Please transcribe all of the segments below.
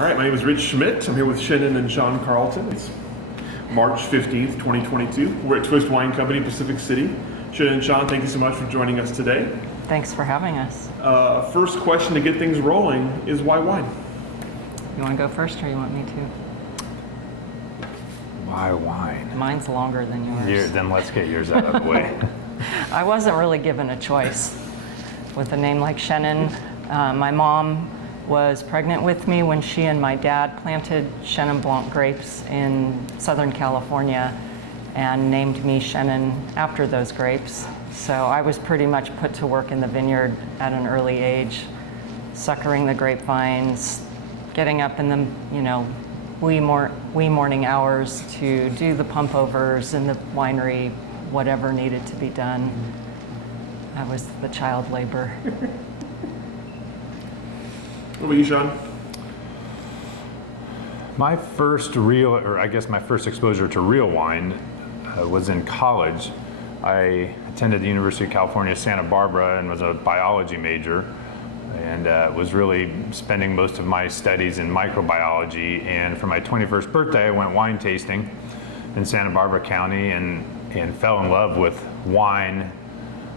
All right, my name is Rich Schmidt. I'm here with Chenin and Sean Carlton. It's March 15th, 2022. We're at Twist Wine Company, Pacific City. Chenin and Sean, thank you so much for joining us today. Thanks for having us. First question to get things rolling is why wine? You want to go first or you want me to? Why wine? Mine's longer than yours. Then let's get yours out of the way. I wasn't really given a choice with a name like Chenin. My mom was pregnant with me when she and my dad planted Chenin Blanc grapes in Southern California and named me Chenin after those grapes. So I was pretty much put to work in the vineyard at an early age, suckering the grapevines, getting up in the wee morning hours to do the pump overs in the winery, whatever needed to be done. That was the child labor. What about you, Sean? My first exposure to real wine was in college. I attended the University of California, Santa Barbara, and was a biology major, and was really spending most of my studies in microbiology. And for my 21st birthday, I went wine tasting in Santa Barbara County and fell in love with wine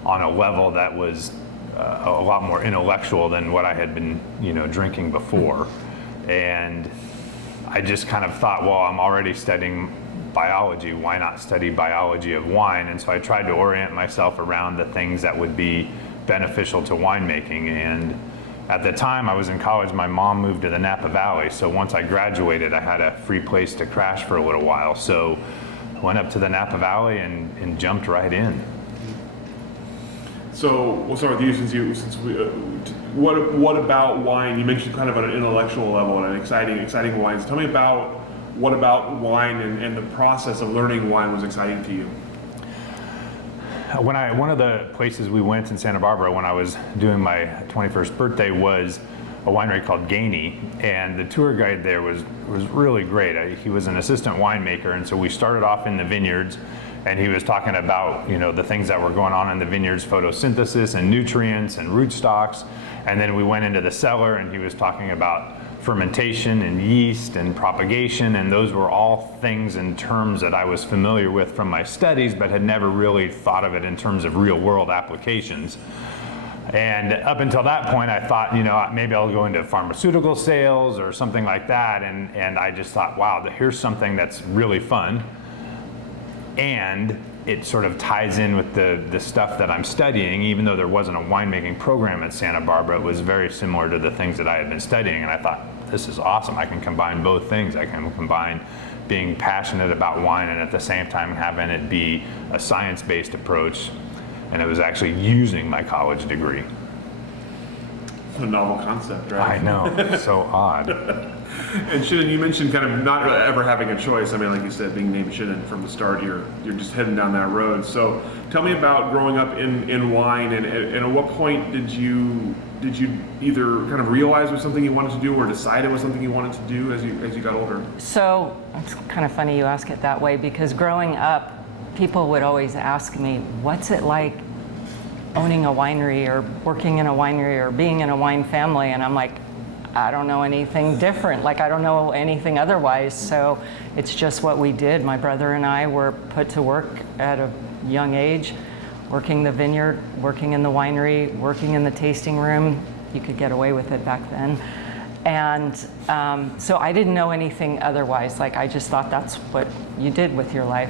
on a level that was a lot more intellectual than what I had been, drinking before. And I just kind of thought, well, I'm already studying biology, why not study biology of wine? And so I tried to orient myself around the things that would be beneficial to winemaking. And at the time I was in college, my mom moved to the Napa Valley. So once I graduated, I had a free place to crash for a little while. So I went up to the Napa Valley and jumped right in. So we'll start with you, what about wine? You mentioned kind of on an intellectual level and an exciting wines. Tell me about what about wine and the process of learning wine was exciting to you? One of the places we went in Santa Barbara when I was doing my 21st birthday was a winery called Gainey, and the tour guide there was really great. He was an assistant winemaker, and so we started off in the vineyards, and he was talking about the things that were going on in the vineyards, photosynthesis and nutrients and rootstocks, and then we went into the cellar and he was talking about fermentation and yeast and propagation, and those were all things and terms that I was familiar with from my studies but had never really thought of it in terms of real world applications. And up until that point I thought, maybe I'll go into pharmaceutical sales or something like that, and I just thought, wow, here's something that's really fun, and it sort of ties in with the stuff that I'm studying. Even though there wasn't a winemaking program at Santa Barbara, it was very similar to the things that I had been studying, and I thought, this is awesome. I can combine both things. I can combine being passionate about wine and at the same time having it be a science-based approach, and it was actually using my college degree. It's a novel concept, right? I know, so odd. And Chenin, you mentioned kind of not really ever having a choice. I mean, like you said, being named Chenin from the start, you're just heading down that road. So tell me about growing up in wine, and at what point did you either kind of realize it was something you wanted to do or decide it was something you wanted to do as you got older? So it's kind of funny you ask it that way, because growing up, people would always ask me, what's it like owning a winery or working in a winery or being in a wine family? And I'm like, I don't know anything different. Like, I don't know anything otherwise. So it's just what we did. My brother and I were put to work at a young age, working the vineyard, working in the winery, working in the tasting room. You could get away with it back then. And so I didn't know anything otherwise. Like, I just thought that's what you did with your life.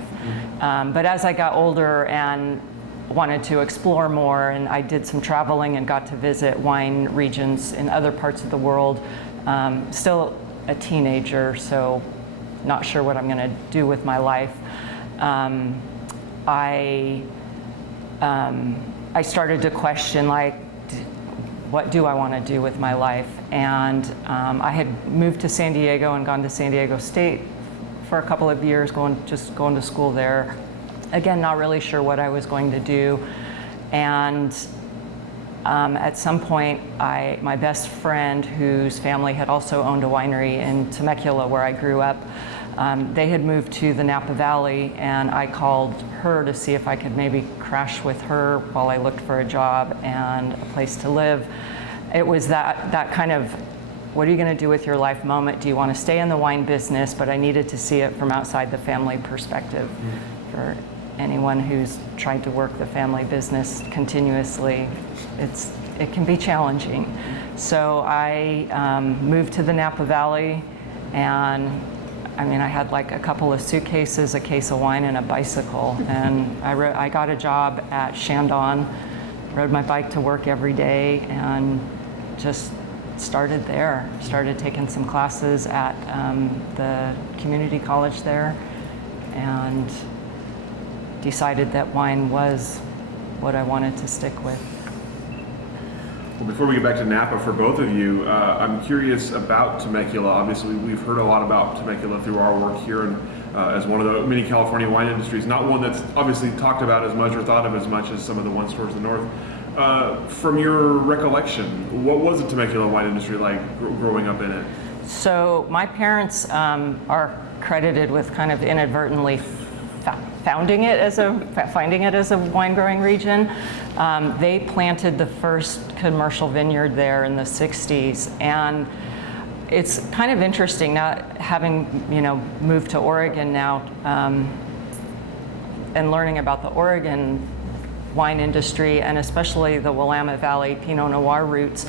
But as I got older and wanted to explore more, and I did some traveling and got to visit wine regions in other parts of the world. Still a teenager, so not sure what I'm going to do with my life. I started to question, like, what do I want to do with my life? And I had moved to San Diego and gone to San Diego State for a couple of years, going to school there. Again, not really sure what I was going to do. And at some point, my best friend, whose family had also owned a winery in Temecula, where I grew up, they had moved to the Napa Valley, and I called her to see if I could maybe crash with her while I looked for a job and a place to live. It was that kind of what are you going to do with your life moment? Do you want to stay in the wine business? But I needed to see it from outside the family perspective. For anyone who's tried to work the family business continuously, it can be challenging. So I moved to the Napa Valley, and I mean, I had like a couple of suitcases, a case of wine, and a bicycle. And I got a job at Chandon, rode my bike to work every day, and just started there. Started taking some classes at the community college there, and decided that wine was what I wanted to stick with. Well, before we get back to Napa for both of you, I'm curious about Temecula. Obviously, we've heard a lot about Temecula through our work here, and as one of the many California wine industries, not one that's obviously talked about as much or thought of as much as some of the ones towards the north. From your recollection, what was the Temecula wine industry like growing up in it? So my parents are credited with kind of inadvertently finding it as a wine growing region. They planted the first commercial vineyard there in the 60s, and it's kind of interesting now, having moved to Oregon now, and learning about the Oregon wine industry, and especially the Willamette Valley Pinot Noir roots.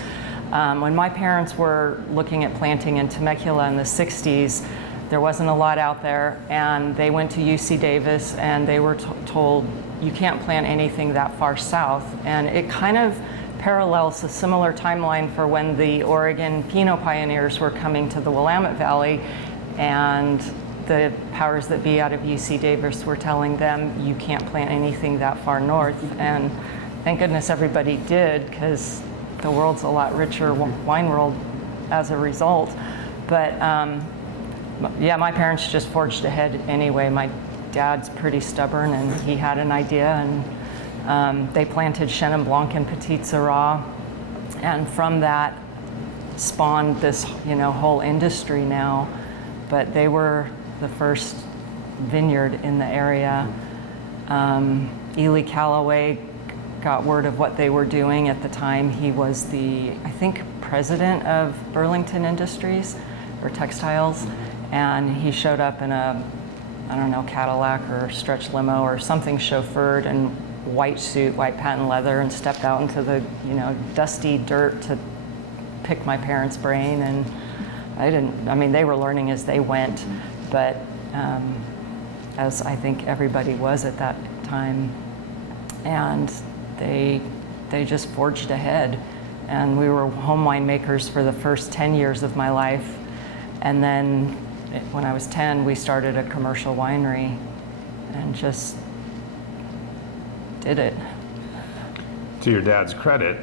When my parents were looking at planting in Temecula in the 60s, there wasn't a lot out there, and they went to UC Davis, and they were told, you can't plant anything that far south. And it kind of parallels a similar timeline for when the Oregon Pinot pioneers were coming to the Willamette Valley, and the powers that be out of UC Davis were telling them, you can't plant anything that far north. And thank goodness everybody did, because the world's a lot richer wine world as a result. But yeah, my parents just forged ahead anyway. My dad's pretty stubborn, and he had an idea, and they planted Chenin Blanc and Petit Syrah, and from that spawned this whole industry now. But they were the first vineyard in the area. Ely Callaway got word of what they were doing at the time. He was the, I think, president of Burlington Industries or Textiles, and he showed up in a, I don't know, Cadillac or stretch limo or something chauffeured, and white suit, white patent leather, and stepped out into the dusty dirt to pick my parents' brain. And they were learning as they went, but as I think everybody was at that time, and they just forged ahead. And we were home winemakers for the first 10 years of my life, and then when I was 10, we started a commercial winery and just did it. To your dad's credit,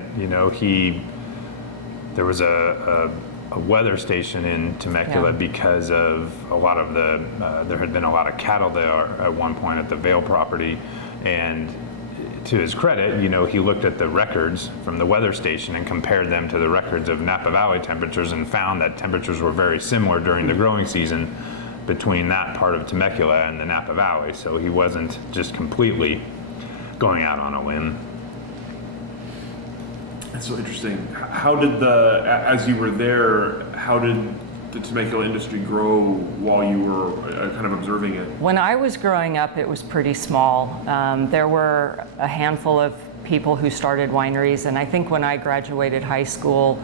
there was a weather station in Temecula because of a lot of there had been a lot of cattle there at one point at the Vail property, and to his credit, he looked at the records from the weather station and compared them to the records of Napa Valley temperatures, and found that temperatures were very similar during the growing season between that part of Temecula and the Napa Valley. So he wasn't just completely going out on a limb. That's so interesting. How did as you were there, how did the Temecula industry grow while you were kind of observing it? When I was growing up, it was pretty small. There were a handful of people who started wineries, and I think when I graduated high school,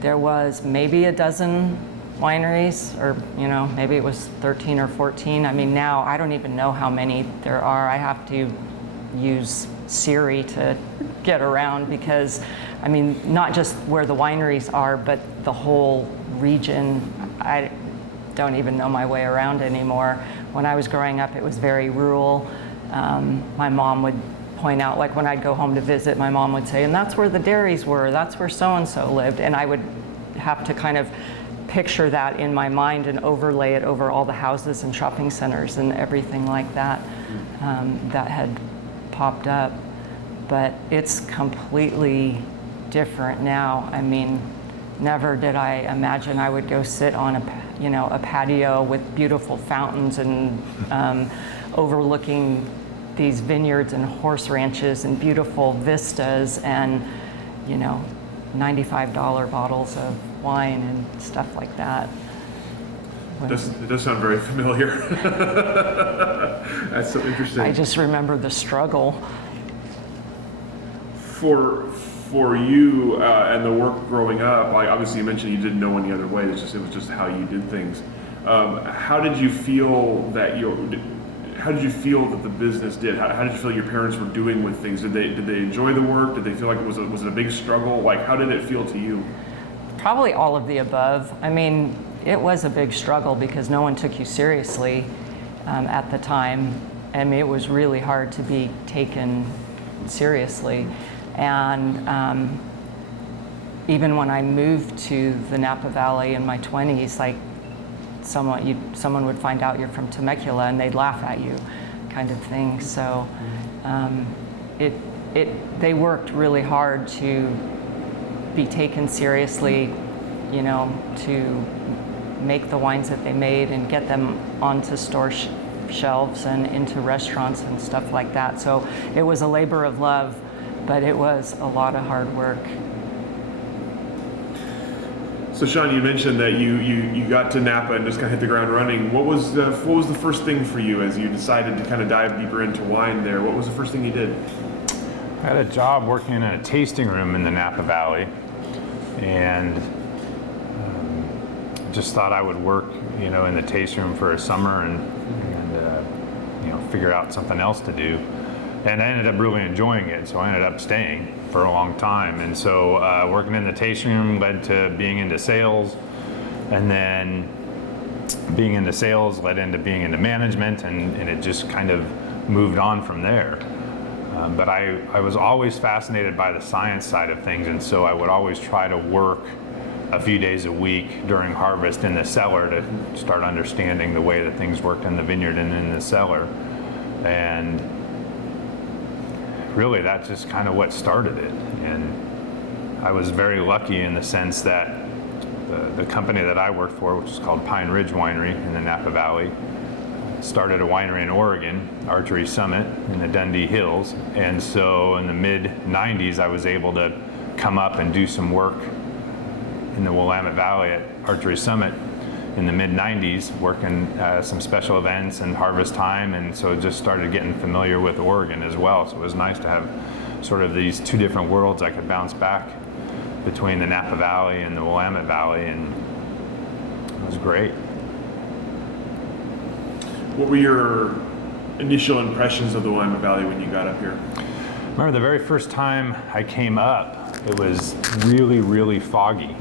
there was maybe a dozen wineries, or maybe it was 13 or 14. I mean, now I don't even know how many there are. I have to use Siri to get around, because not just where the wineries are, but the whole region. I don't even know my way around anymore. When I was growing up, it was very rural. My mom would point out, like when I'd go home to visit, my mom would say, and that's where the dairies were, that's where so-and-so lived. And I would have to kind of picture that in my mind and overlay it over all the houses and shopping centers and everything like that that had popped up. But it's completely different now. Never did I imagine I would go sit on a patio with beautiful fountains and overlooking these vineyards and horse ranches and beautiful vistas and $95 bottles of wine and stuff like that. It does sound very familiar. That's so interesting. I just remember the struggle. For you and the work growing up, like obviously you mentioned you didn't know any other way. It was just how you did things. How did you feel that the business did? How did you feel your parents were doing with things? Did they enjoy the work? Did they feel like was it a big struggle? Like how did it feel to you? Probably all of the above. I mean, it was a big struggle because no one took you seriously at the time. I mean, it was really hard to be taken seriously. And even when I moved to the Napa Valley in my 20s, like someone would find out you're from Temecula and they'd laugh at you, kind of thing. So they worked really hard to be taken seriously, you know, to make the wines that they made and get them onto store shelves and into restaurants and stuff like that. So it was a labor of love, but it was a lot of hard work. So Sean, you mentioned that you got to Napa and just kind of hit the ground running. What was the first thing for you as you decided to kind of dive deeper into wine there? What was the first thing you did? I had a job working in a tasting room in the Napa Valley, and just thought I would work, you know, in the tasting room for a summer and you know, figure out something else to do. And I ended up really enjoying it, so I ended up staying for a long time. And so working in the tasting room led to being into sales, and then being into sales led into being into management, and it just kind of moved on from there. But I was always fascinated by the science side of things, and so I would always try to work a few days a week during harvest in the cellar to start understanding the way that things worked in the vineyard and in the cellar. And really that's just kind of what started it. And I was very lucky in the sense that the company that I worked for, which is called Pine Ridge Winery in the Napa Valley, started a winery in Oregon, Archery Summit in the Dundee Hills. And so in the mid 90s I was able to come up and do some work in the Willamette Valley at Archery Summit in the mid 90s, working some special events and harvest time, and so just started getting familiar with Oregon as well. So it was nice to have sort of these two different worlds I could bounce back between the Napa Valley and the Willamette Valley, and it was great. What were your initial impressions of the Willamette Valley when you got up here? I remember the very first time I came up, it was really, really foggy.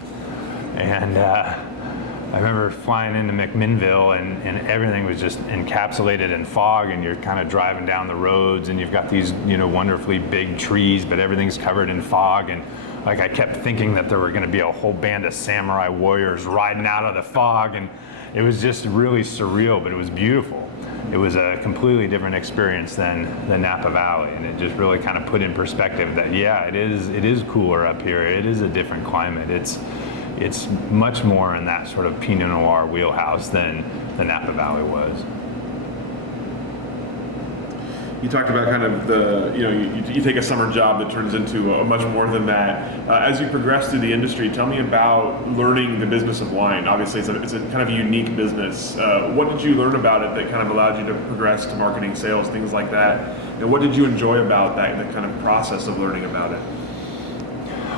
And I remember flying into McMinnville and everything was just encapsulated in fog, and you're kind of driving down the roads and you've got these, you know, wonderfully big trees, but everything's covered in fog. And like I kept thinking that there were going to be a whole band of samurai warriors riding out of the fog, and it was just really surreal, but it was beautiful. It was a completely different experience than the Napa Valley, and it just really kind of put in perspective that, yeah, it is cooler up here. It is a different climate. It's much more in that sort of Pinot Noir wheelhouse than the Napa Valley was. You talked about kind of the, you know, you take a summer job that turns into much more than that. As you progress through the industry, tell me about learning the business of wine. Obviously, it's a kind of a unique business. What did you learn about it that kind of allowed you to progress to marketing, sales, things like that? And what did you enjoy about that, the kind of process of learning about it?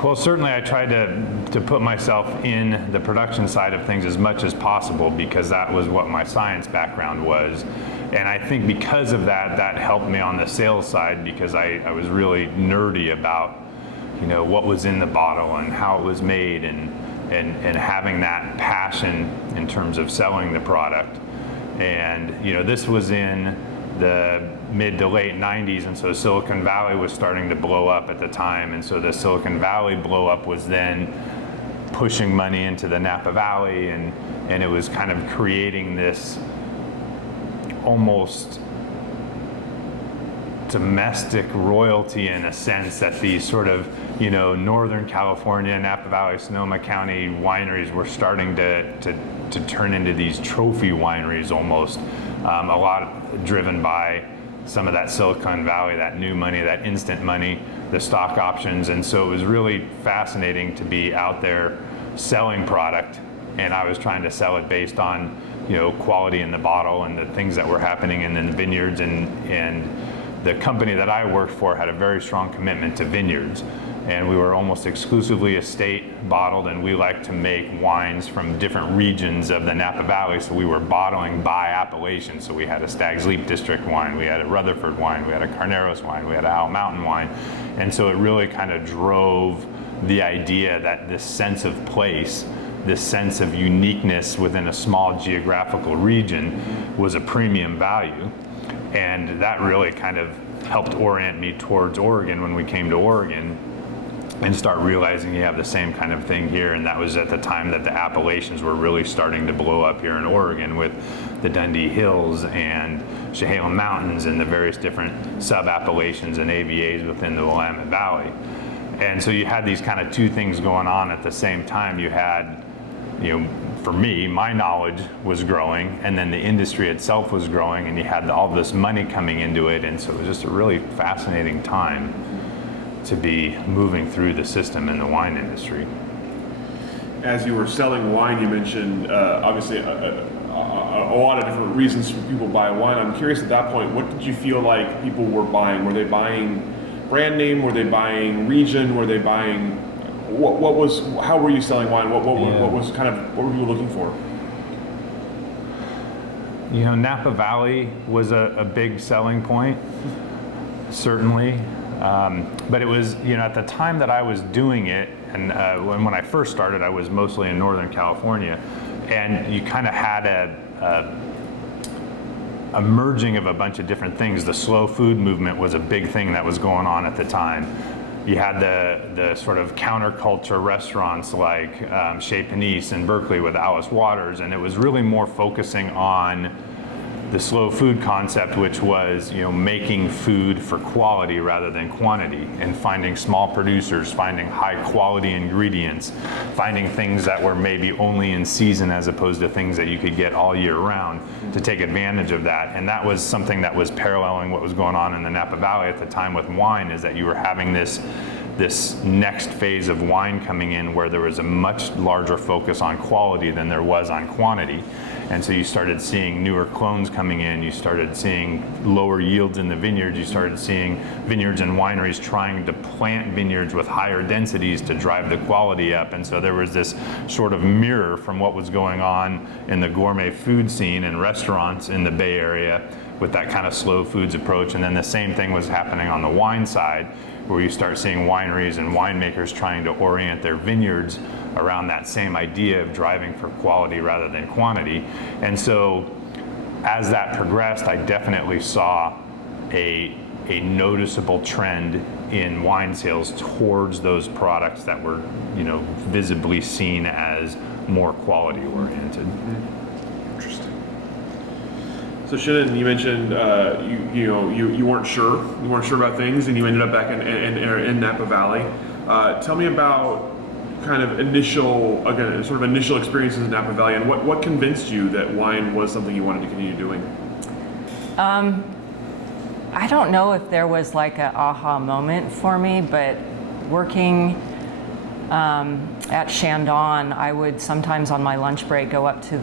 Well, certainly I tried to put myself in the production side of things as much as possible, because that was what my science background was. And I think because of that, that helped me on the sales side, because I was really nerdy about, you know, what was in the bottle and how it was made, and having that passion in terms of selling the product. And, you know, this was in the mid to late 90s, and so Silicon Valley was starting to blow up at the time, and so the Silicon Valley blow up was then pushing money into the Napa Valley, and it was kind of creating this almost domestic royalty, in a sense, that these sort of, you know, Northern California, Napa Valley, Sonoma County wineries were starting to turn into these trophy wineries almost. A lot driven by some of that Silicon Valley, that new money, that instant money, the stock options. And so it was really fascinating to be out there selling product, and I was trying to sell it based on, quality in the bottle and the things that were happening in the vineyards, and the company that I worked for had a very strong commitment to vineyards, and we were almost exclusively estate bottled, and we like to make wines from different regions of the Napa Valley, so we were bottling by appellation. So we had a Stag's Leap District wine, we had a Rutherford wine, we had a Carneros wine, we had a Owl Mountain wine, and so it really kind of drove the idea that this sense of place, this sense of uniqueness within a small geographical region was a premium value. And that really kind of helped orient me towards Oregon when we came to Oregon, and start realizing you have the same kind of thing here. And that was at the time that the appellations were really starting to blow up here in Oregon, with the Dundee Hills and Chehalis Mountains and the various different sub-appellations and AVAs within the Willamette Valley. And so you had these kind of two things going on at the same time. You had, for me, my knowledge was growing, and then the industry itself was growing, and you had all this money coming into it. And so it was just a really fascinating time to be moving through the system in the wine industry. As you were selling wine, you mentioned obviously a lot of different reasons for people to buy wine. I'm curious, at that point, what did you feel like people were buying? Were they buying brand name? Were they buying region? Were they buying how were you selling wine? What was what were people looking for? Napa Valley was a big selling point, certainly. But it was, at the time that I was doing it, and when I first started, I was mostly in Northern California, and you kind of had a merging of a bunch of different things. The slow food movement was a big thing that was going on at the time. You had the sort of counterculture restaurants like Chez Panisse in Berkeley with Alice Waters, and it was really more focusing on the slow food concept, which was, making food for quality rather than quantity, and finding small producers, finding high quality ingredients, finding things that were maybe only in season as opposed to things that you could get all year round, to take advantage of that. And that was something that was paralleling what was going on in the Napa Valley at the time with wine, is that you were having this next phase of wine coming in where there was a much larger focus on quality than there was on quantity. And so you started seeing newer clones coming in, you started seeing lower yields in the vineyards, you started seeing vineyards and wineries trying to plant vineyards with higher densities to drive the quality up. And so there was this sort of mirror from what was going on in the gourmet food scene and restaurants in the Bay Area with that kind of slow foods approach. And then the same thing was happening on the wine side, where you start seeing wineries and winemakers trying to orient their vineyards around that same idea of driving for quality rather than quantity. And so as that progressed, I definitely saw a noticeable trend in wine sales towards those products that were, visibly seen as more quality oriented. Interesting. So Chenin, you mentioned you weren't sure about things, and you ended up back in Napa Valley. Tell me about kind of initial experiences in Napa Valley, and what convinced you that wine was something you wanted to continue doing? I don't know if there was like an aha moment for me, but working at Chandon, I would sometimes on my lunch break go up to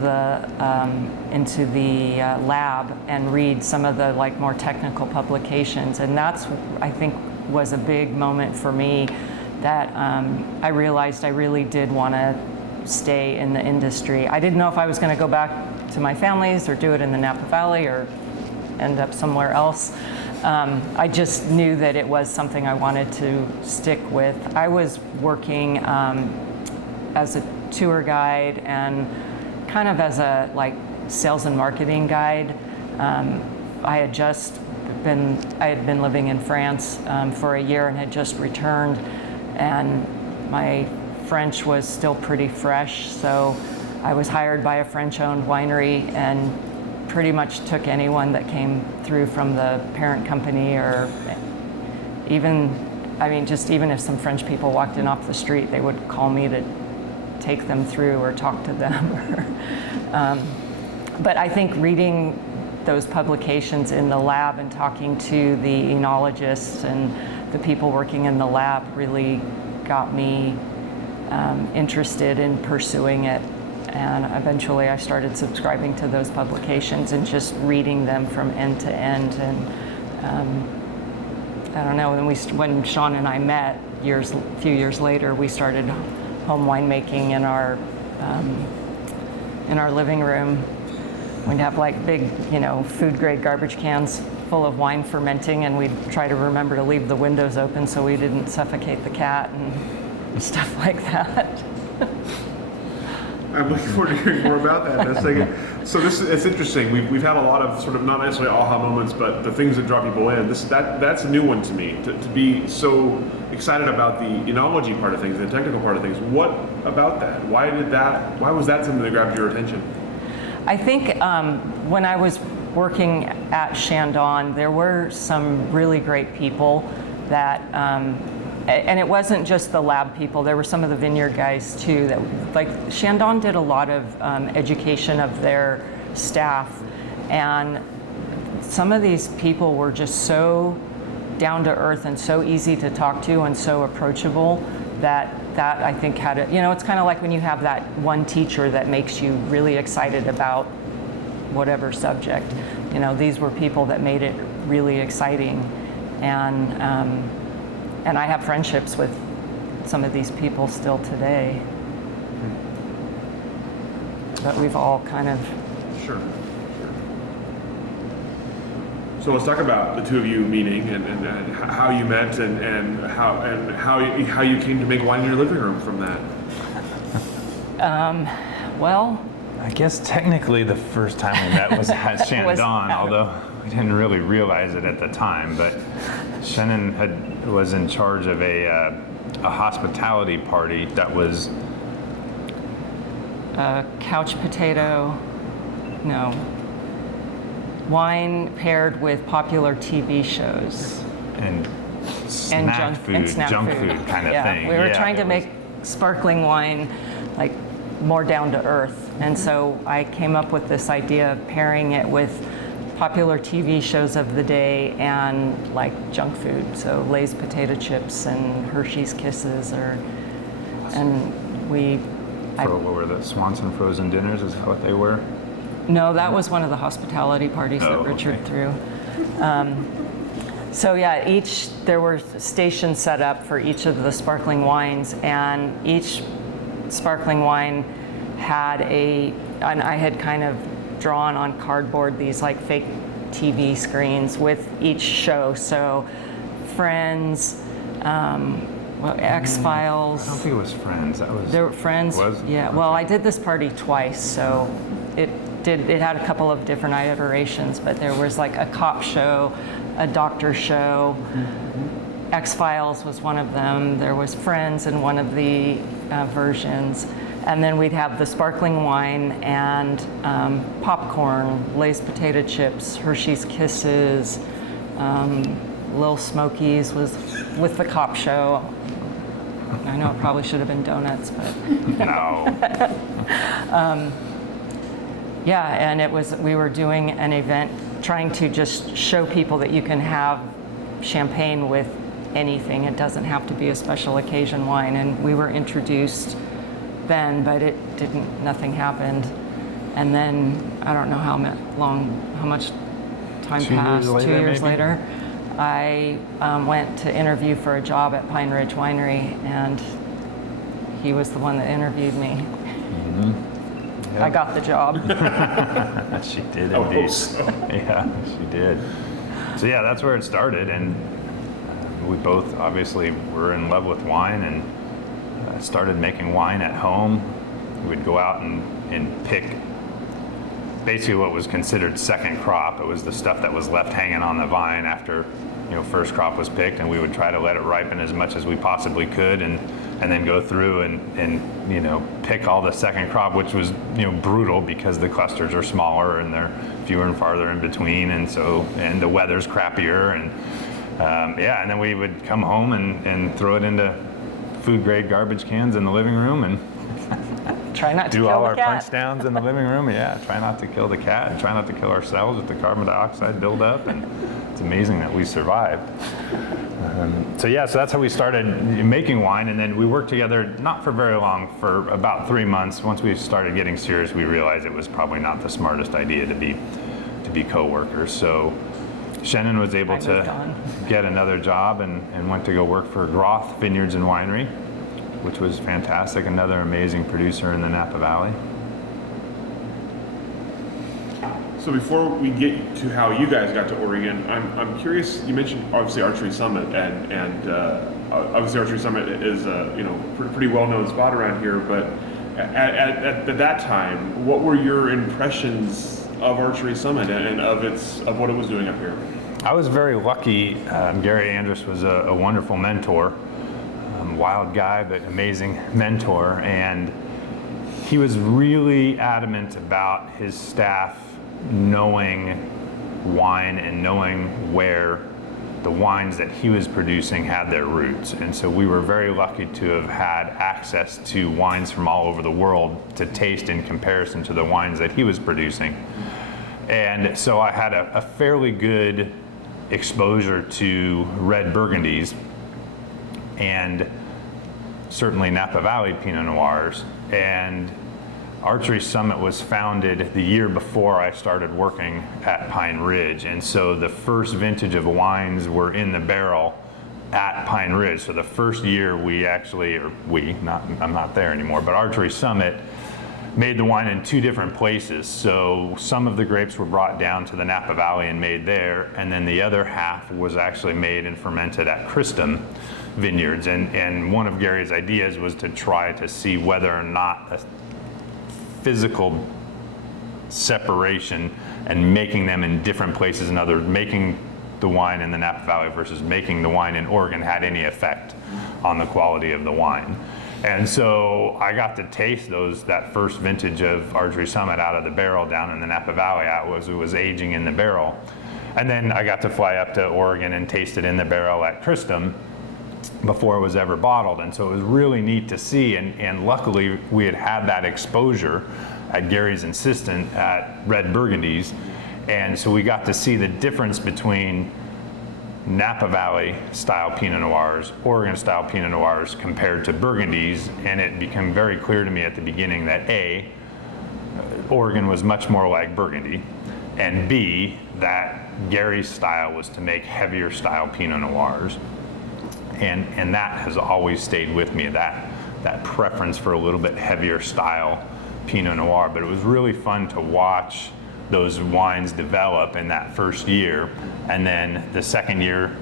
into the lab and read some of the more technical publications, and that's, I think, was a big moment for me, that I realized I really did want to stay in the industry. I didn't know if I was going to go back to my family's or do it in the Napa Valley or end up somewhere else. I just knew that it was something I wanted to stick with. I was working as a tour guide and kind of as a sales and marketing guide. I had been living in France for a year and had just returned, and my French was still pretty fresh, so I was hired by a French-owned winery and pretty much took anyone that came through from the parent company, or even if some French people walked in off the street, they would call me to take them through or talk to them. But I think reading those publications in the lab and talking to the enologists and the people working in the lab really got me interested in pursuing it. And eventually I started subscribing to those publications and just reading them from end to end. And I don't know, when Sean and I met a few years later, we started home winemaking in our living room. We'd have like big, food grade garbage cans full of wine fermenting, and we'd try to remember to leave the windows open so we didn't suffocate the cat and stuff like that. I'm looking forward to hearing more about that in a second. So it's interesting. We've had a lot of sort of not necessarily aha moments, but the things that draw people in. That's a new one to me. To be so excited about the enology part of things, the technical part of things. What about that? Why was that something that grabbed your attention? I think when I was working at Chandon, there were some really great people that. And it wasn't just the lab people. There were some of the vineyard guys too. That like Chandon did a lot of education of their staff, and some of these people were just so down to earth and so easy to talk to and so approachable that I think had a, it's kind of like when you have that one teacher that makes you really excited about whatever subject. These were people that made it really exciting, and I have friendships with some of these people still today. But we've all kind of... Sure. So let's talk about the two of you meeting and how you met and how you came to make wine in your living room from that. Well... I guess technically the first time we met was at Chandon, although we didn't really realize it at the time. But Chenin was in charge of a hospitality party that was couch potato, no, wine paired with popular TV shows and junk food kind of thing. We were trying to make sparkling wine like more down to earth, and so I came up with this idea of pairing it with popular TV shows of the day and like junk food, so Lay's potato chips and Hershey's Kisses, what were the Swanson frozen dinners? Is that what they were? No, that was one of the hospitality parties that Richard threw. So yeah, there were stations set up for each of the sparkling wines, and each sparkling wine had and I had kind of drawn on cardboard these like fake TV screens with each show. So Friends, X-Files. I don't think it was Friends. There were Friends. Was? Yeah. Okay. Well, I did this party twice, so it had a couple of different iterations, but there was like a cop show, a doctor show. X-Files was one of them. There was Friends in one of the versions. And then we'd have the sparkling wine and popcorn, Lay's potato chips, Hershey's Kisses, Lil Smokies was with the cop show. I know it probably should have been donuts, but no. Yeah, and we were doing an event trying to just show people that you can have champagne with anything. It doesn't have to be a special occasion wine, and we were introduced then, but nothing happened. And then I don't know how much time passed. 2 years later, I went to interview for a job at Pine Ridge Winery, and he was the one that interviewed me. Mm-hmm. Yep. I got the job. She did indeed. So. Yeah, she did. So yeah, that's where it started, and we both obviously were in love with wine and started making wine at home. We'd go out and pick basically what was considered second crop. It was the stuff that was left hanging on the vine after first crop was picked, and we would try to let it ripen as much as we possibly could, and then go through and pick all the second crop, which was brutal because the clusters are smaller and they're fewer and farther in between, and the weather's crappier, and and then we would come home and throw it into food grade garbage cans in the living room and Try not to do kill all the our cat. punch downs in the living room. Yeah, try not to kill the cat and try not to kill ourselves with the carbon dioxide buildup. And it's amazing that we survived. So that's how we started making wine, and then we worked together not for very long, for about 3 months. Once we started getting serious, we realized it was probably not the smartest idea to be co-workers. So Chenin was able to get another job and went to go work for Groth Vineyards and Winery, which was fantastic. Another amazing producer in the Napa Valley. So before we get to how you guys got to Oregon, I'm curious. You mentioned obviously Archery Summit, and obviously Archery Summit is a pretty well-known spot around here. But at that time, what were your impressions of Archery Summit and of what it was doing up here? I was very lucky. Gary Andrus was a wonderful mentor, wild guy but amazing mentor, and he was really adamant about his staff knowing wine and knowing where the wines that he was producing had their roots. And so we were very lucky to have had access to wines from all over the world to taste in comparison to the wines that he was producing. And so I had a fairly good exposure to red Burgundies and certainly Napa Valley Pinot Noirs. And Archery Summit was founded the year before I started working at Pine Ridge, and so the first vintage of wines were in the barrel at Pine Ridge. So the first year I'm not there anymore, but Archery Summit made the wine in 2 different places. So some of the grapes were brought down to the Napa Valley and made there, and then the other half was actually made and fermented at Christum Vineyards. And one of Gary's ideas was to try to see whether or not a physical separation and making them in different places, in other words, making the wine in the Napa Valley versus making the wine in Oregon had any effect on the quality of the wine. And so I got to taste that first vintage of Archery Summit out of the barrel down in the Napa Valley. It was aging in the barrel. And then I got to fly up to Oregon and taste it in the barrel at Christum before it was ever bottled. And so it was really neat to see, and luckily we had that exposure at Gary's insistence at red Burgundies, and so we got to see the difference between Napa Valley style Pinot Noirs, Oregon style Pinot Noirs compared to Burgundies, and it became very clear to me at the beginning that A, Oregon was much more like Burgundy, and B, that Gary's style was to make heavier style Pinot Noirs. And that has always stayed with me, that preference for a little bit heavier style Pinot Noir. But it was really fun to watch those wines develop in that first year. And then the second year,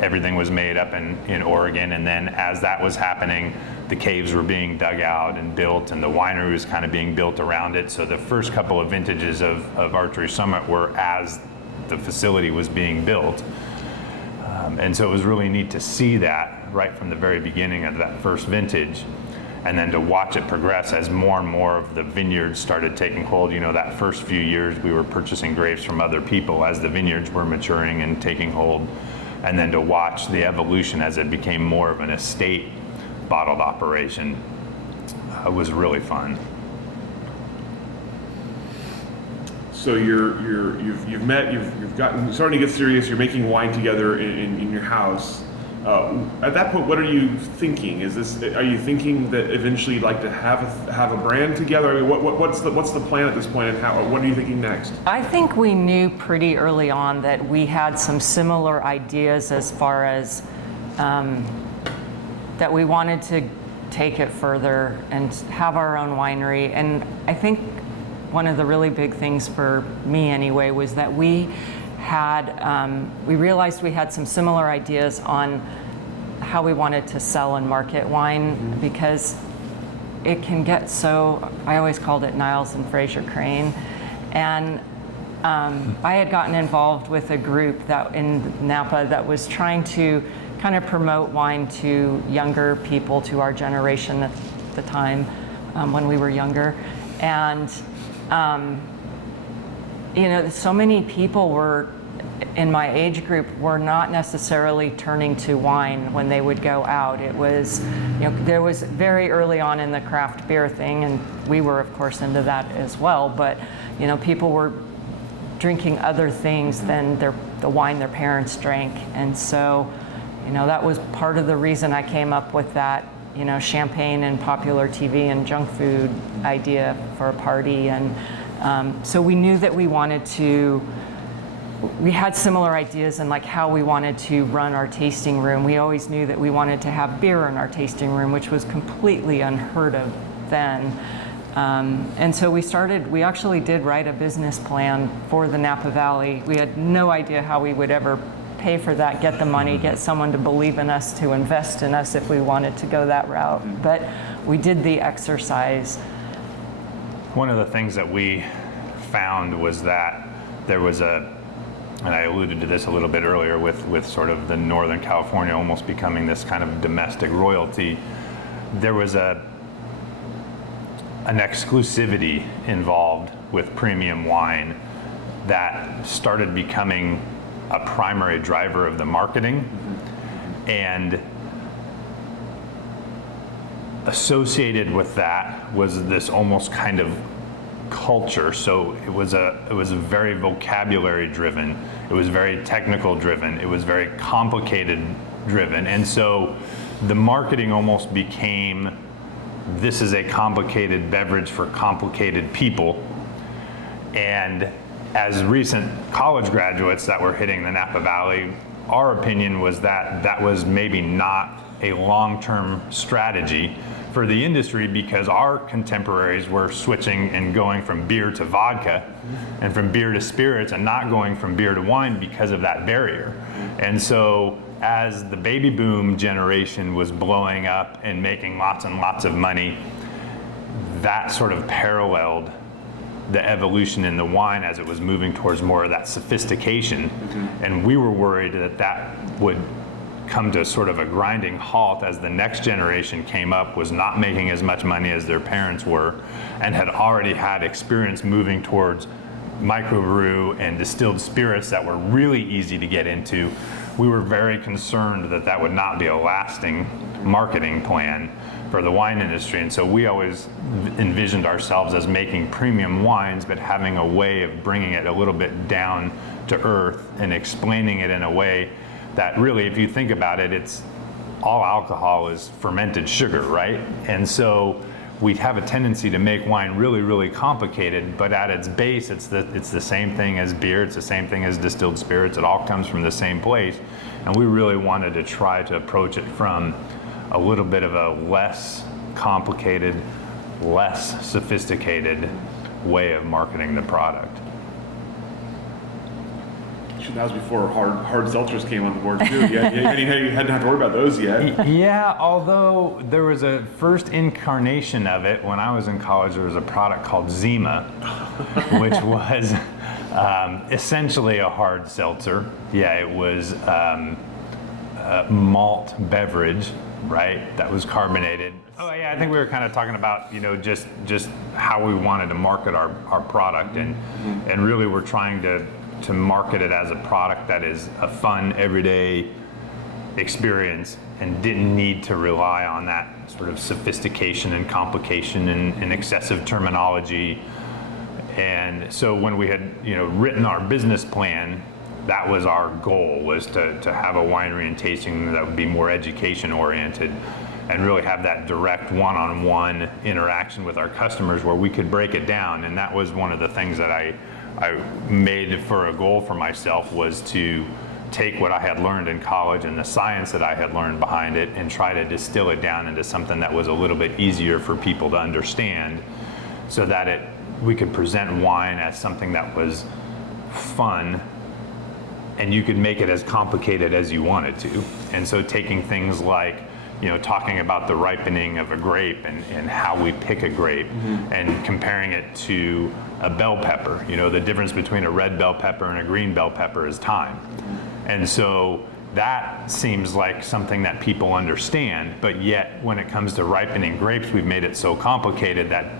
everything was made up in Oregon. And then as that was happening, the caves were being dug out and built, and the winery was kind of being built around it. So the first couple of vintages of Archery Summit were as the facility was being built. And so it was really neat to see that right from the very beginning of that first vintage, and then to watch it progress as more and more of the vineyards started taking hold. That first few years we were purchasing grapes from other people as the vineyards were maturing and taking hold, and then to watch the evolution as it became more of an estate bottled operation was really fun. So you've met, you've gotten starting to get serious. You're making wine together in your house. At that point, what are you thinking? Are you thinking that eventually you'd like to have a brand together? I mean, what's the plan at this point, and what are you thinking next? I think we knew pretty early on that we had some similar ideas as far as that we wanted to take it further and have our own winery. And I think one of the really big things for me anyway was that we realized we had some similar ideas on how we wanted to sell and market wine, because it can get so, I always called it Niles and Fraser Crane. And I had gotten involved with a group that in Napa that was trying to kind of promote wine to younger people, to our generation at the time when we were younger. And so many people were in my age group were not necessarily turning to wine when they would go out. It was, there was very early on in the craft beer thing, and we were of course into that as well, but people were drinking other things than the wine their parents drank. And so, that was part of the reason I came up with that, champagne and popular TV and junk food idea for a party. And so we knew that we had similar ideas in like how we wanted to run our tasting room. We always knew that we wanted to have beer in our tasting room, which was completely unheard of then. And so we actually did write a business plan for the Napa Valley. We had no idea how we would ever pay for that, get the money, get someone to believe in us, to invest in us if we wanted to go that route. But we did the exercise. One of the things that we found was that there was and I alluded to this a little bit earlier with sort of the Northern California almost becoming this kind of domestic royalty, there was an exclusivity involved with premium wine that started becoming a primary driver of the marketing. And associated with that was this almost kind of culture. So it was a very vocabulary driven, it was very technical driven, it was very complicated driven. And so the marketing almost became, this is a complicated beverage for complicated people. And as recent college graduates that were hitting the Napa Valley, our opinion was that that was maybe not a long-term strategy for the industry, because our contemporaries were switching and going from beer to vodka and from beer to spirits and not going from beer to wine because of that barrier. And so as the baby boom generation was blowing up and making lots and lots of money, that sort of paralleled the evolution in the wine as it was moving towards more of that sophistication. And we were worried that that would come to sort of a grinding halt as the next generation came up, was not making as much money as their parents were, and had already had experience moving towards microbrew and distilled spirits that were really easy to get into. We were very concerned that that would not be a lasting marketing plan for the wine industry. And so we always envisioned ourselves as making premium wines, but having a way of bringing it a little bit down to earth and explaining it in a way that really, if you think about it, it's all alcohol is fermented sugar, right? And so we have a tendency to make wine really, really complicated, but at its base, it's the same thing as beer, it's the same thing as distilled spirits, it all comes from the same place. And we really wanted to try to approach it from a little bit of a less complicated, less sophisticated way of marketing the product. That was before hard seltzers came on the board too. You hadn't have to worry about those yet. Yeah, although there was a first incarnation of it when I was in college. There was a product called Zima, which was essentially a hard seltzer. Yeah, it was a malt beverage, right? That was carbonated. Oh yeah, I think we were kind of talking about just how we wanted to market our product, and really we're trying to market it as a product that is a fun everyday experience and didn't need to rely on that sort of sophistication and complication and excessive terminology. And so when we had written our business plan, that was our goal, was to have a winery and tasting that would be more education oriented and really have that direct one-on-one interaction with our customers where we could break it down. And that was one of the things that I made for a goal for myself, was to take what I had learned in college and the science that I had learned behind it and try to distill it down into something that was a little bit easier for people to understand, so that we could present wine as something that was fun and you could make it as complicated as you wanted to. And so taking things like talking about the ripening of a grape and how we pick a grape, and comparing it to a bell pepper. The difference between a red bell pepper and a green bell pepper is time. And so that seems like something that people understand, but yet when it comes to ripening grapes, we've made it so complicated that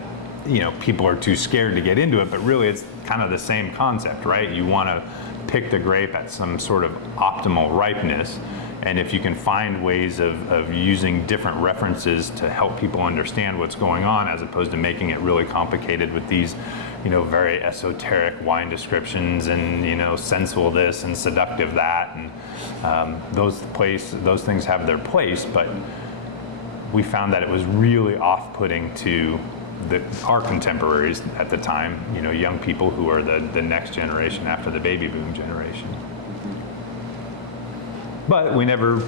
people are too scared to get into it, but really it's kind of the same concept, right? You want to pick the grape at some sort of optimal ripeness, and if you can find ways of using different references to help people understand what's going on, as opposed to making it really complicated with these very esoteric wine descriptions and sensual this and seductive that, and those things have their place, but we found that it was really off-putting to our contemporaries at the time, young people who are the next generation after the baby boom generation. But we never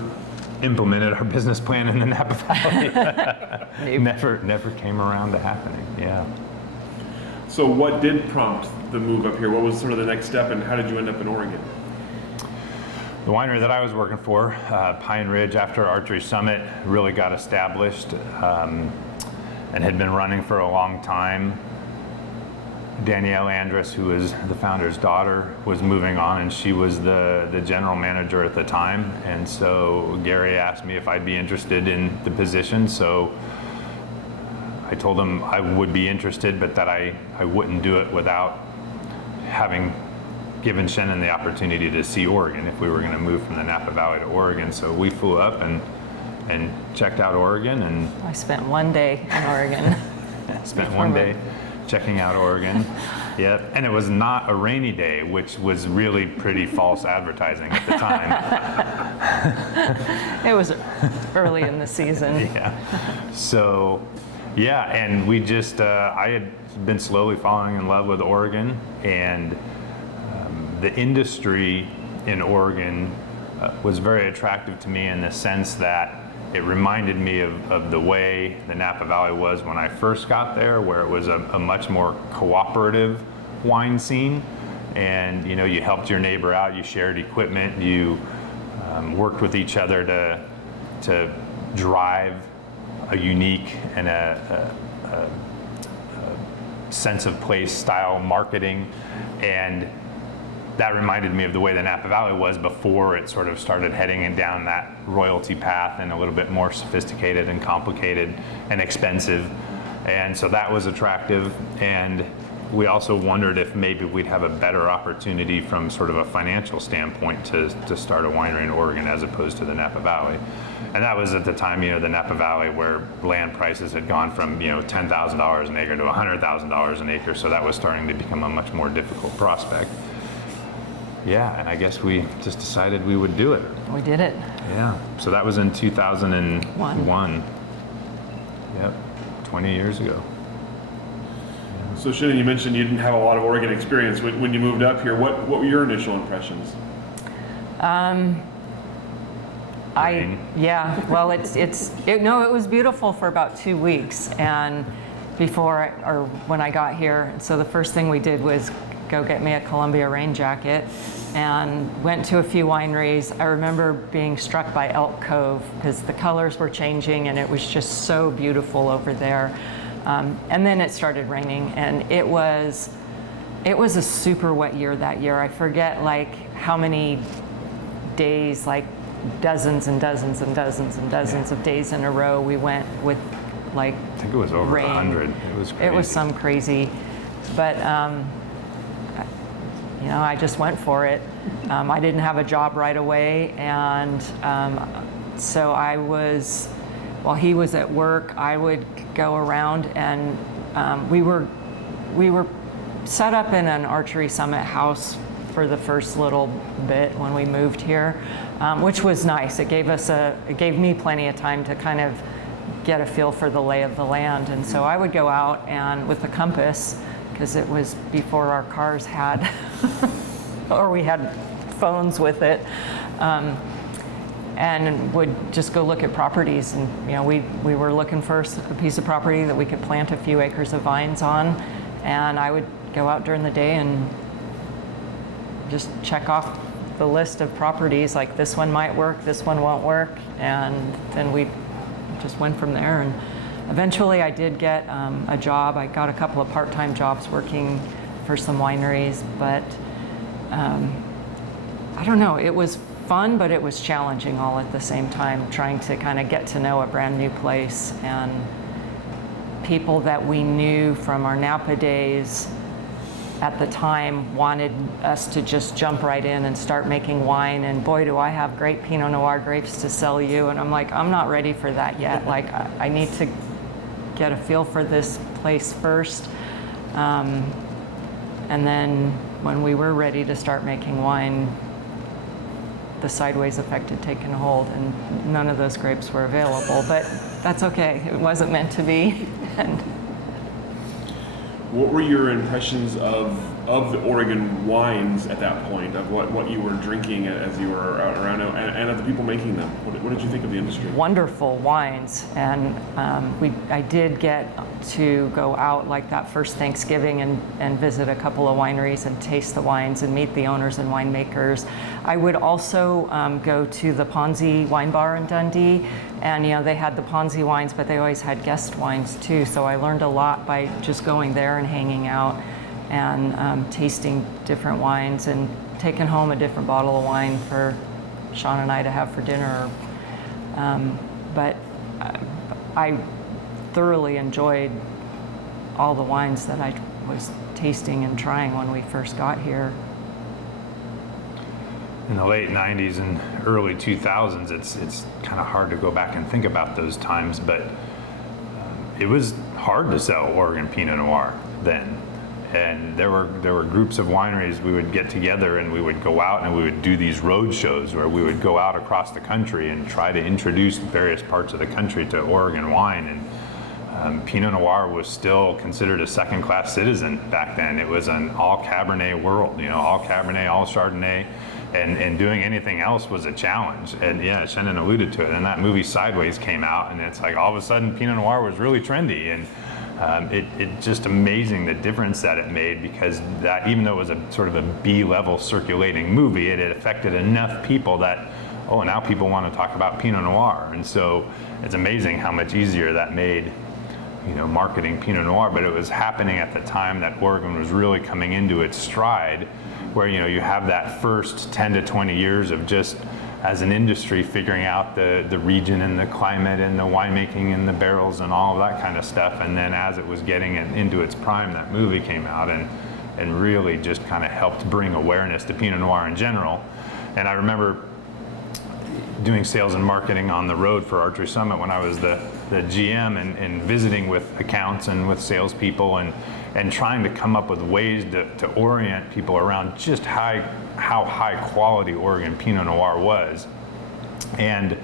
implemented our business plan in the Napa Valley. Never came around to happening. Yeah. So what did prompt the move up here? What was sort of the next step, and how did you end up in Oregon? The winery that I was working for, Pine Ridge, after Archery Summit, really got established and had been running for a long time. Danielle Andrus, who was the founder's daughter, was moving on, and she was the general manager at the time. And so Gary asked me if I'd be interested in the position. So I told him I would be interested, but that I wouldn't do it without having given Chenin the opportunity to see Oregon if we were going to move from the Napa Valley to Oregon. So we flew up and checked out Oregon, and I spent one day in Oregon. spent one day checking out Oregon. Yep, and it was not a rainy day, which was really pretty false advertising at the time. It was early in the season. Yeah. So, yeah, and we just, I had been slowly falling in love with Oregon, and the industry in Oregon was very attractive to me in the sense that it reminded me of the way the Napa Valley was when I first got there, where it was a much more cooperative wine scene. And you helped your neighbor out, you shared equipment, you worked with each other to drive a unique and a sense of place style marketing. And that reminded me of the way the Napa Valley was before it sort of started heading down that royalty path and a little bit more sophisticated and complicated and expensive. And so that was attractive. And we also wondered if maybe we'd have a better opportunity from sort of a financial standpoint to start a winery in Oregon as opposed to the Napa Valley. And that was at the time, the Napa Valley, where land prices had gone from, $10,000 an acre to $100,000 an acre. So that was starting to become a much more difficult prospect. Yeah, and I guess we just decided we would do it. We did it. Yeah, so that was in 2001. Yep, 20 years ago. So Chenin, you mentioned you didn't have a lot of Oregon experience. When you moved up here, what were your initial impressions? Well, it was beautiful for about 2 weeks, and when I got here. So the first thing we did was go get me a Columbia rain jacket and went to a few wineries. I remember being struck by Elk Cove because the colors were changing and it was just so beautiful over there. And then it started raining, and it was a super wet year that year. I forget how many days, dozens and dozens and dozens and dozens of days in a row we went with I think it was over rain. 100. It was crazy. It was some crazy, but I just went for it. I didn't have a job right away, and so while he was at work, I would go around, and we were set up in an Archery Summit house for the first little bit when we moved here, which was nice. It gave me plenty of time to kind of get a feel for the lay of the land. And so I would go out and with the compass, because it was before our cars had, or we had phones with it, and would just go look at properties. And we were looking for a piece of property that we could plant a few acres of vines on, and I would go out during the day and just check off the list of properties, like this one might work, this one won't work, and then we just went from there. And eventually I did get a job. I got a couple of part-time jobs working for some wineries, but I don't know, it was fun, but it was challenging all at the same time, trying to kind of get to know a brand new place and people that we knew from our Napa days at the time wanted us to just jump right in and start making wine, and boy, do I have great Pinot Noir grapes to sell you. And I'm like, I'm not ready for that yet. Like, I need to get a feel for this place first. And then when we were ready to start making wine, the sideways effect had taken hold, and none of those grapes were available. But that's okay. It wasn't meant to be. And what were your impressions of the Oregon wines at that point, of what you were drinking as you were out around, and of the people making them? What did you think of the industry? wonderful wines, and I did get to go out like that first Thanksgiving and visit a couple of wineries and taste the wines and meet the owners and winemakers. I would also go to the Ponzi wine bar in Dundee, and they had the Ponzi wines, but they always had guest wines too, so I learned a lot by just going there and hanging out and tasting different wines and taking home a different bottle of wine for Sean and I to have for dinner. But I thoroughly enjoyed all the wines that I was tasting and trying when we first got here. In the late 90s and early 2000s, it's kind of hard to go back and think about those times, but it was hard to sell Oregon Pinot Noir then. And there were groups of wineries. We would get together and we would go out and we would do these road shows where we would go out across the country and try to introduce various parts of the country to Oregon wine. And Pinot Noir was still considered a second-class citizen back then. It was an all Cabernet world, all Cabernet, all Chardonnay, and doing anything else was a challenge. And yeah, Chenin alluded to it. And that movie Sideways came out, and it's like all of a sudden Pinot Noir was really trendy. And it's just amazing the difference that it made, because that, even though it was a sort of a B-level circulating movie, it had affected enough people that, now people want to talk about Pinot Noir. And so it's amazing how much easier that made, marketing Pinot Noir. But it was happening at the time that Oregon was really coming into its stride, where, you have that first 10 to 20 years of just, as an industry, figuring out the region and the climate and the winemaking and the barrels and all of that kind of stuff. And then as it was getting into its prime, that movie came out and really just kind of helped bring awareness to Pinot Noir in general. And I remember doing sales and marketing on the road for Archery Summit when I was the GM, and visiting with accounts and with salespeople and trying to come up with ways to orient people around just how high quality Oregon Pinot Noir was. And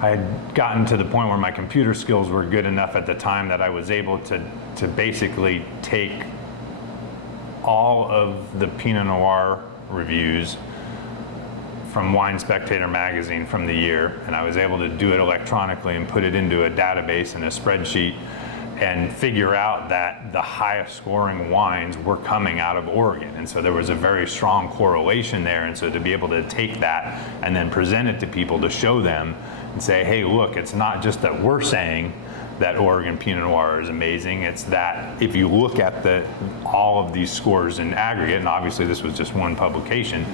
I had gotten to the point where my computer skills were good enough at the time that I was able to basically take all of the Pinot Noir reviews from Wine Spectator magazine from the year, and I was able to do it electronically and put it into a database and a spreadsheet and figure out that the highest scoring wines were coming out of Oregon. And so there was a very strong correlation there. And so to be able to take that and then present it to people to show them and say, hey, look, it's not just that we're saying that Oregon Pinot Noir is amazing. It's that if you look at all of these scores in aggregate, and obviously this was just one publication,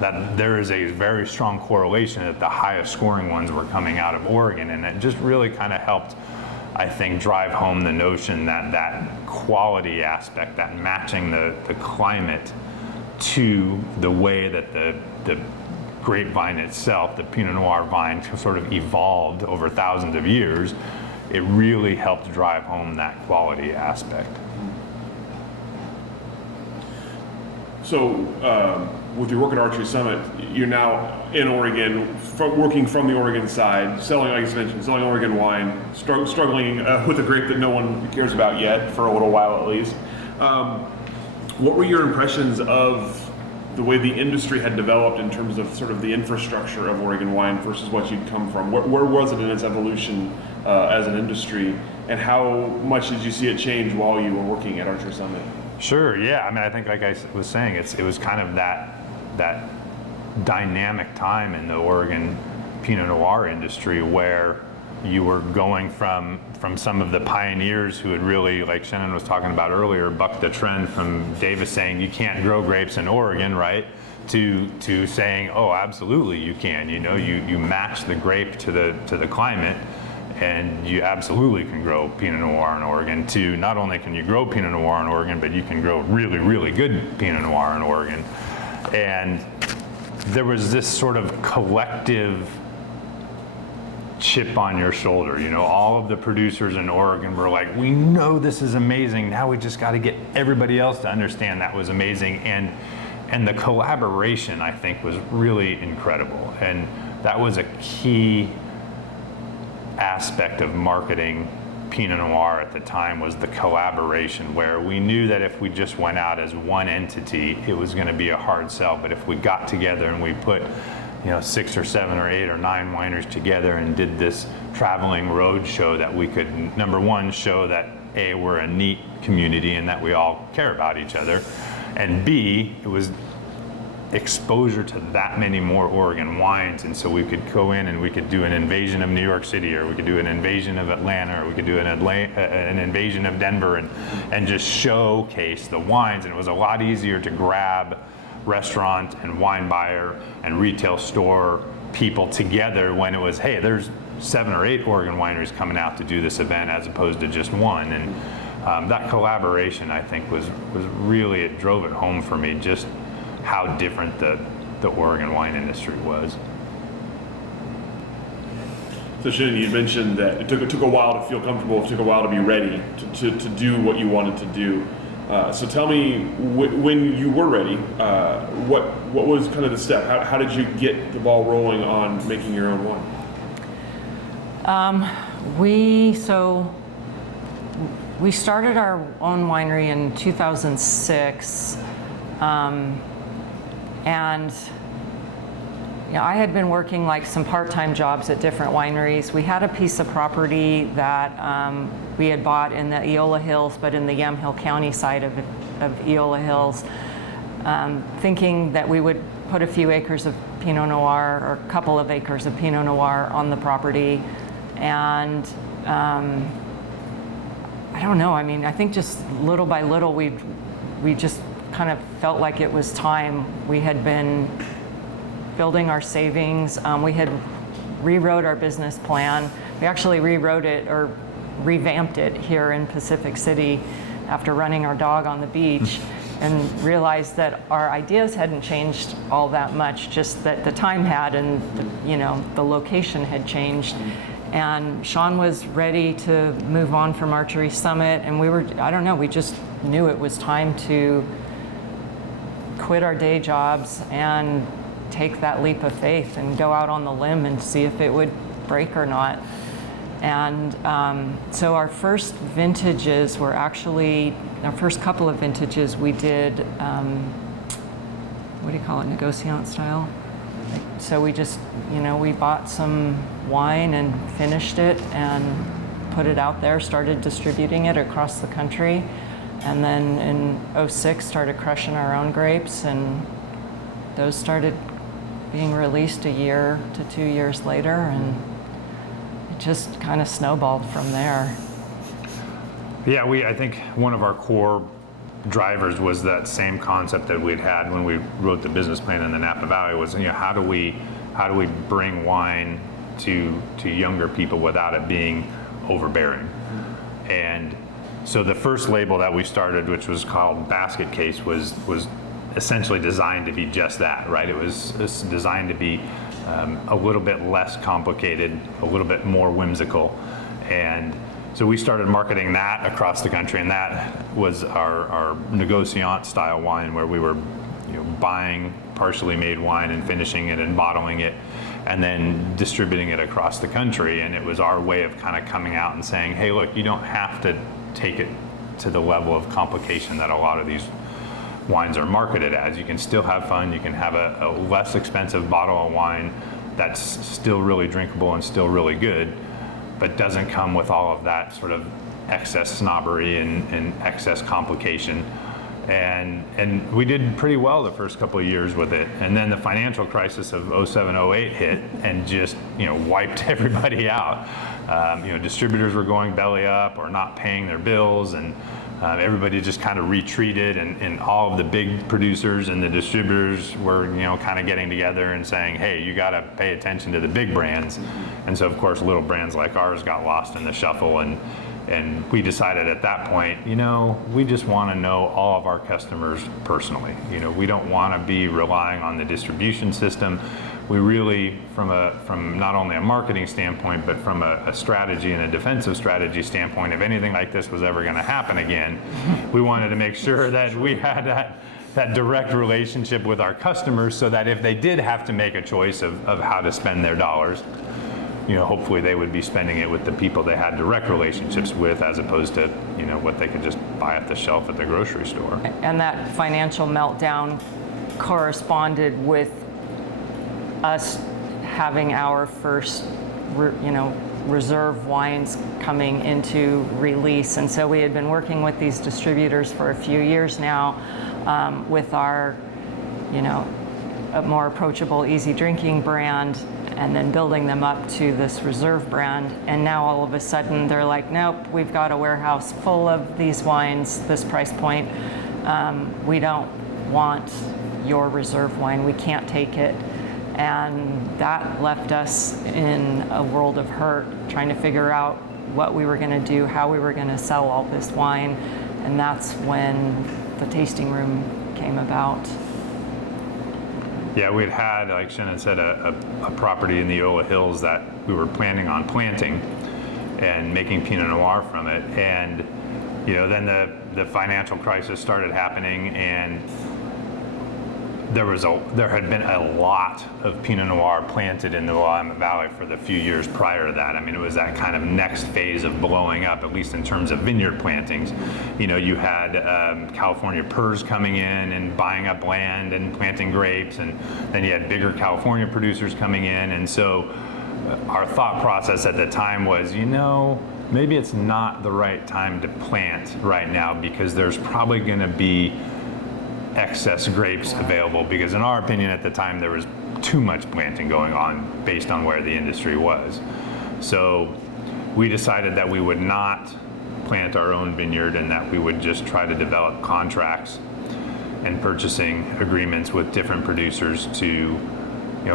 that there is a very strong correlation that the highest scoring ones were coming out of Oregon. And it just really kind of helped, I think, drive home the notion that quality aspect, that matching the climate to the way that the grapevine itself, the Pinot Noir vine, sort of evolved over thousands of years, it really helped drive home that quality aspect. So with your work at Archery Summit, you're now in Oregon, working from the Oregon side, selling, like you mentioned, selling Oregon wine, struggling with a grape that no one cares about yet, for a little while at least. What were your impressions of the way the industry had developed in terms of sort of the infrastructure of Oregon wine versus what you'd come from? Where was it in its evolution as an industry, and how much did you see it change while you were working at Archery Summit? Sure, yeah. I mean, I think, like I was saying, it was kind of that dynamic time in the Oregon Pinot Noir industry, where you were going from some of the pioneers who had really, like Shannon was talking about earlier, bucked the trend from Davis saying you can't grow grapes in Oregon, right? To saying, oh, absolutely you can. You match the grape to the climate, And you absolutely can grow Pinot Noir in Oregon too. Not only can you grow Pinot Noir in Oregon, but you can grow really, really good Pinot Noir in Oregon. And there was this sort of collective chip on your shoulder. You know, all of the producers in Oregon were like, we know this is amazing. Now we just got to get everybody else to understand that was amazing. And the collaboration, I think, was really incredible. And that was a key aspect of marketing Pinot Noir at the time, was the collaboration, where we knew that if we just went out as one entity, it was going to be a hard sell. But if we got together and we put, you know, 6 or 7 or 8 or 9 wineries together and did this traveling road show, that we could, number one, show that A, we're a neat community and that we all care about each other, and B, it was exposure to that many more Oregon wines. And so we could go in and we could do an invasion of New York City, or we could do an invasion of Atlanta, or we could do an invasion of Denver, and just showcase the wines. And it was a lot easier to grab restaurant and wine buyer and retail store people together when it was, hey, there's 7 or 8 Oregon wineries coming out to do this event, as opposed to just one. And that collaboration, I think, was really, it drove it home for me, just how different the Oregon wine industry was. So Chenin, you mentioned that it took a while to feel comfortable, it took a while to be ready to do what you wanted to do. So tell me, when you were ready, what was kind of the step? How did you get the ball rolling on making your own wine? We started our own winery in 2006. And you know, I had been working like some part-time jobs at different wineries. We had a piece of property that we had bought in the Eola Hills, but in the Yamhill County side of Eola Hills, thinking that we would put a few acres of Pinot Noir, or a couple of acres of Pinot Noir on the property. And I don't know, I mean, I think just little by little we just kind of felt like it was time. We had been building our savings. We had rewrote our business plan. We actually rewrote it, or revamped it, here in Pacific City after running our dog on the beach, and realized that our ideas hadn't changed all that much, just that the time had, and the location had changed. And Sean was ready to move on from Archery Summit, and we just knew it was time to quit our day jobs and take that leap of faith and go out on the limb and see if it would break or not. And so our first vintages were actually, our first couple of vintages we did, what do you call it, negociant style? So we just, we bought some wine and finished it and put it out there, started distributing it across the country. And then in '06 started crushing our own grapes, and those started being released a year to 2 years later, and it just kind of snowballed from there. Yeah, I think one of our core drivers was that same concept that we'd had when we wrote the business plan in the Napa Valley, was how do we bring wine to younger people without it being overbearing. And so the first label that we started, which was called Basket Case, was essentially designed to be just that, right? It was designed to be a little bit less complicated, a little bit more whimsical. And so we started marketing that across the country, and that was our negociant style wine, where we were buying partially made wine and finishing it and bottling it, and then distributing it across the country. And it was our way of kind of coming out and saying, hey, look, you don't have to take it to the level of complication that a lot of these wines are marketed as. You can still have fun. You can have a less expensive bottle of wine that's still really drinkable and still really good, but doesn't come with all of that sort of excess snobbery and excess complication. And we did pretty well the first couple of years with it. And then the financial crisis of '07, '08 hit and just wiped everybody out. Distributors were going belly up or not paying their bills, and Everybody just kind of retreated, and all of the big producers and the distributors were, kind of getting together and saying, hey, you got to pay attention to the big brands. And so, of course, little brands like ours got lost in the shuffle, and we decided at that point, we just want to know all of our customers personally. We don't want to be relying on the distribution system. We really, from not only a marketing standpoint, but from a strategy and a defensive strategy standpoint, if anything like this was ever going to happen again, we wanted to make sure that we had that direct relationship with our customers, so that if they did have to make a choice of how to spend their dollars, hopefully they would be spending it with the people they had direct relationships with, as opposed to, what they could just buy at the shelf at the grocery store. And that financial meltdown corresponded with us having our first, reserve wines coming into release. And so we had been working with these distributors for a few years now, with our, a more approachable, easy drinking brand, and then building them up to this reserve brand. And now all of a sudden they're like, nope, we've got a warehouse full of these wines, this price point. We don't want your reserve wine. We can't take it. And that left us in a world of hurt, trying to figure out what we were going to do, how we were going to sell all this wine. And that's when the tasting room came about. Yeah, we'd had, like Shannon said, a property in the Iola Hills that we were planning on planting and making Pinot Noir from it. And, then the financial crisis started happening, and there had been a lot of Pinot Noir planted in the Willamette Valley for the few years prior to that. I mean, it was that kind of next phase of blowing up, at least in terms of vineyard plantings. You had California Purs coming in and buying up land and planting grapes, and then you had bigger California producers coming in. And so our thought process at the time was, maybe it's not the right time to plant right now, because there's probably going to be excess grapes available, because in our opinion at the time there was too much planting going on based on where the industry was. So we decided that we would not plant our own vineyard, and that we would just try to develop contracts and purchasing agreements with different producers to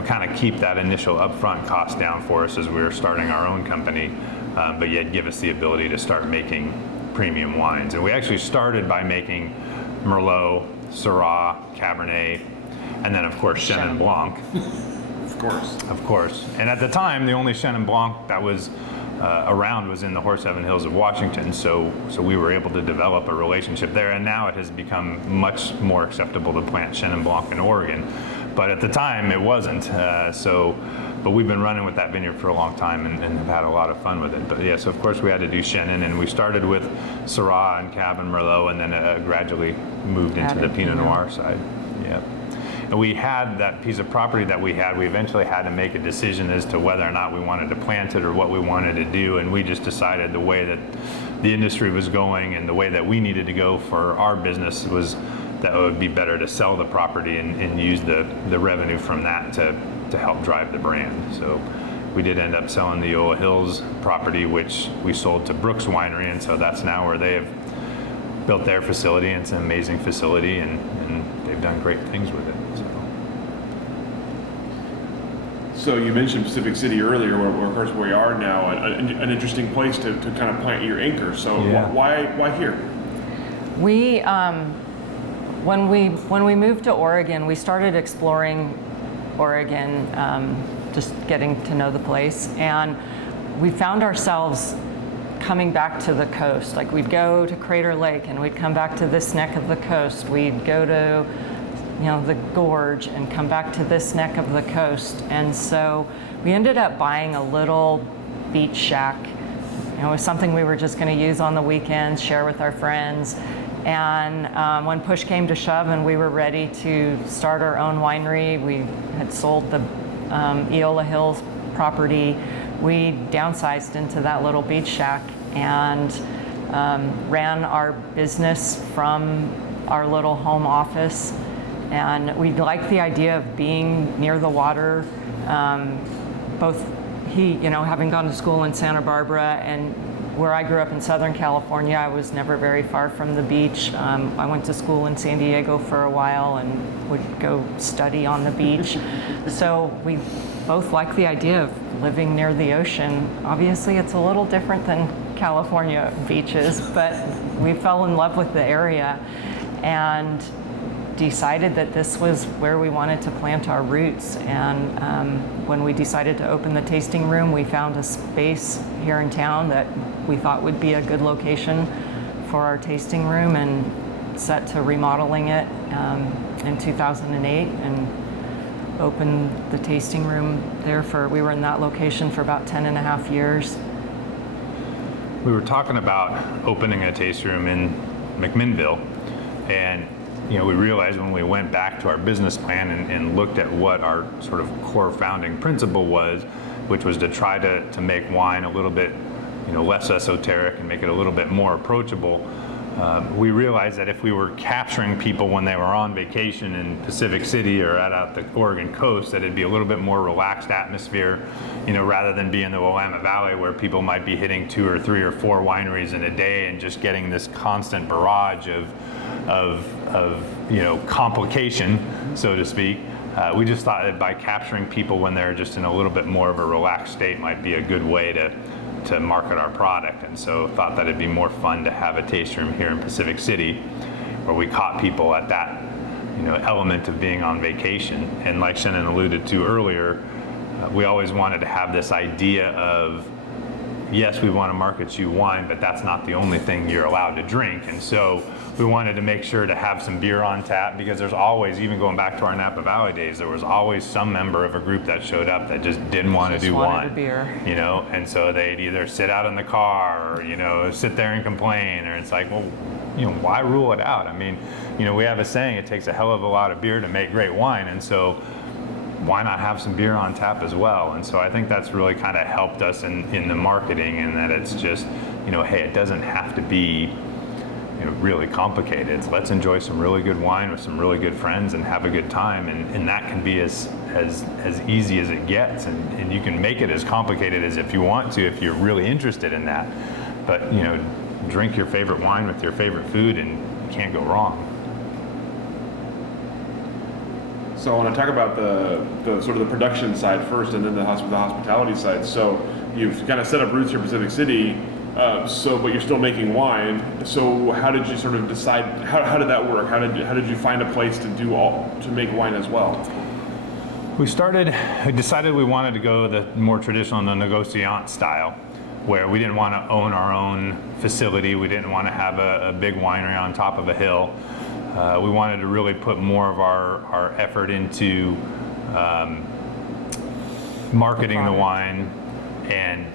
kind of keep that initial upfront cost down for us as we were starting our own company, but yet give us the ability to start making premium wines. And we actually started by making Merlot, Syrah, Cabernet, and then of course Chenin Blanc. Of course. And at the time, the only Chenin Blanc that was around was in the Horseheaven Hills of Washington. So we were able to develop a relationship there, and now it has become much more acceptable to plant Chenin Blanc in Oregon. But at the time, it wasn't. But we've been running with that vineyard for a long time, and have had a lot of fun with it. But yeah, so of course we had to do Chenin, and we started with Syrah and Cab and Merlot, and then gradually moved into the Pinot Noir side. Yeah. And we had that piece of property that we eventually had to make a decision as to whether or not we wanted to plant it or what we wanted to do. And we just decided the way that the industry was going and the way that we needed to go for our business was that it would be better to sell the property and use the revenue from that to help drive the brand. So we did end up selling the Iola Hills property, which we sold to Brooks Winery, and so that's now where they have built their facility, and it's an amazing facility, and they've done great things with it. So you mentioned Pacific City earlier, where of course we are now, an interesting place to kind of plant your anchor. So yeah. Why here? We, when we moved to Oregon, we started exploring Oregon, just getting to know the place, and we found ourselves coming back to the coast. Like, we'd go to Crater Lake and we'd come back to this neck of the coast. We'd go to the gorge and come back to this neck of the coast. And so we ended up buying a little beach shack. It was something we were just going to use on the weekends, share with our friends. And when push came to shove and we were ready to start our own winery, we had sold the Iola Hills property. We downsized into that little beach shack and ran our business from our little home office. And we liked the idea of being near the water. Both he, having gone to school in Santa Barbara, and where I grew up in Southern California, I was never very far from the beach. I went to school in San Diego for a while and would go study on the beach. So we both like the idea of living near the ocean. Obviously, it's a little different than California beaches, but we fell in love with the area and decided that this was where we wanted to plant our roots. And when we decided to open the tasting room, we found a space here in town that we thought would be a good location for our tasting room, and set to remodeling it in 2008 and opened the tasting room there we were in that location for about 10 and a half years. We were talking about opening a taste room in McMinnville, and we realized when we went back to our business plan and looked at what our sort of core founding principle was, which was to try to make wine a little bit less esoteric and make it a little bit more approachable. We realized that if we were capturing people when they were on vacation in Pacific City or out the Oregon coast, that it'd be a little bit more relaxed atmosphere, rather than be in the Willamette Valley where people might be hitting 2 or 3 or 4 wineries in a day and just getting this constant barrage of complication, so to speak. We just thought that by capturing people when they're just in a little bit more of a relaxed state might be a good way to market our product, and so thought that it'd be more fun to have a taste room here in Pacific City where we caught people at that element of being on vacation. And like Shannon alluded to earlier, we always wanted to have this idea of, yes, we want to market you wine, but that's not the only thing you're allowed to drink. And so we wanted to make sure to have some beer on tap, because there's always, even going back to our Napa Valley days, there was always some member of a group that showed up that just didn't want to do wine. A beer. And so they'd either sit out in the car or, sit there and complain, or it's like, well, why rule it out? I mean, we have a saying, it takes a hell of a lot of beer to make great wine. And so why not have some beer on tap as well? And so I think that's really kind of helped us in the marketing, and that it's just, hey, it doesn't have to be really complicated. Let's enjoy some really good wine with some really good friends and have a good time, and that can be as easy as it gets, and you can make it as complicated as if you want to, if you're really interested in that. But drink your favorite wine with your favorite food and you can't go wrong. So I want to talk about the sort of the production side first, and then the hospitality side. So you've kind of set up roots here in Pacific City, but you're still making wine. So how did you sort of decide? How did that work? How did you find a place to make wine as well? We decided we wanted to go the more traditional, the negociant style, where we didn't want to own our own facility. We didn't want to have a big winery on top of a hill. We wanted to really put more of our effort into marketing the wine and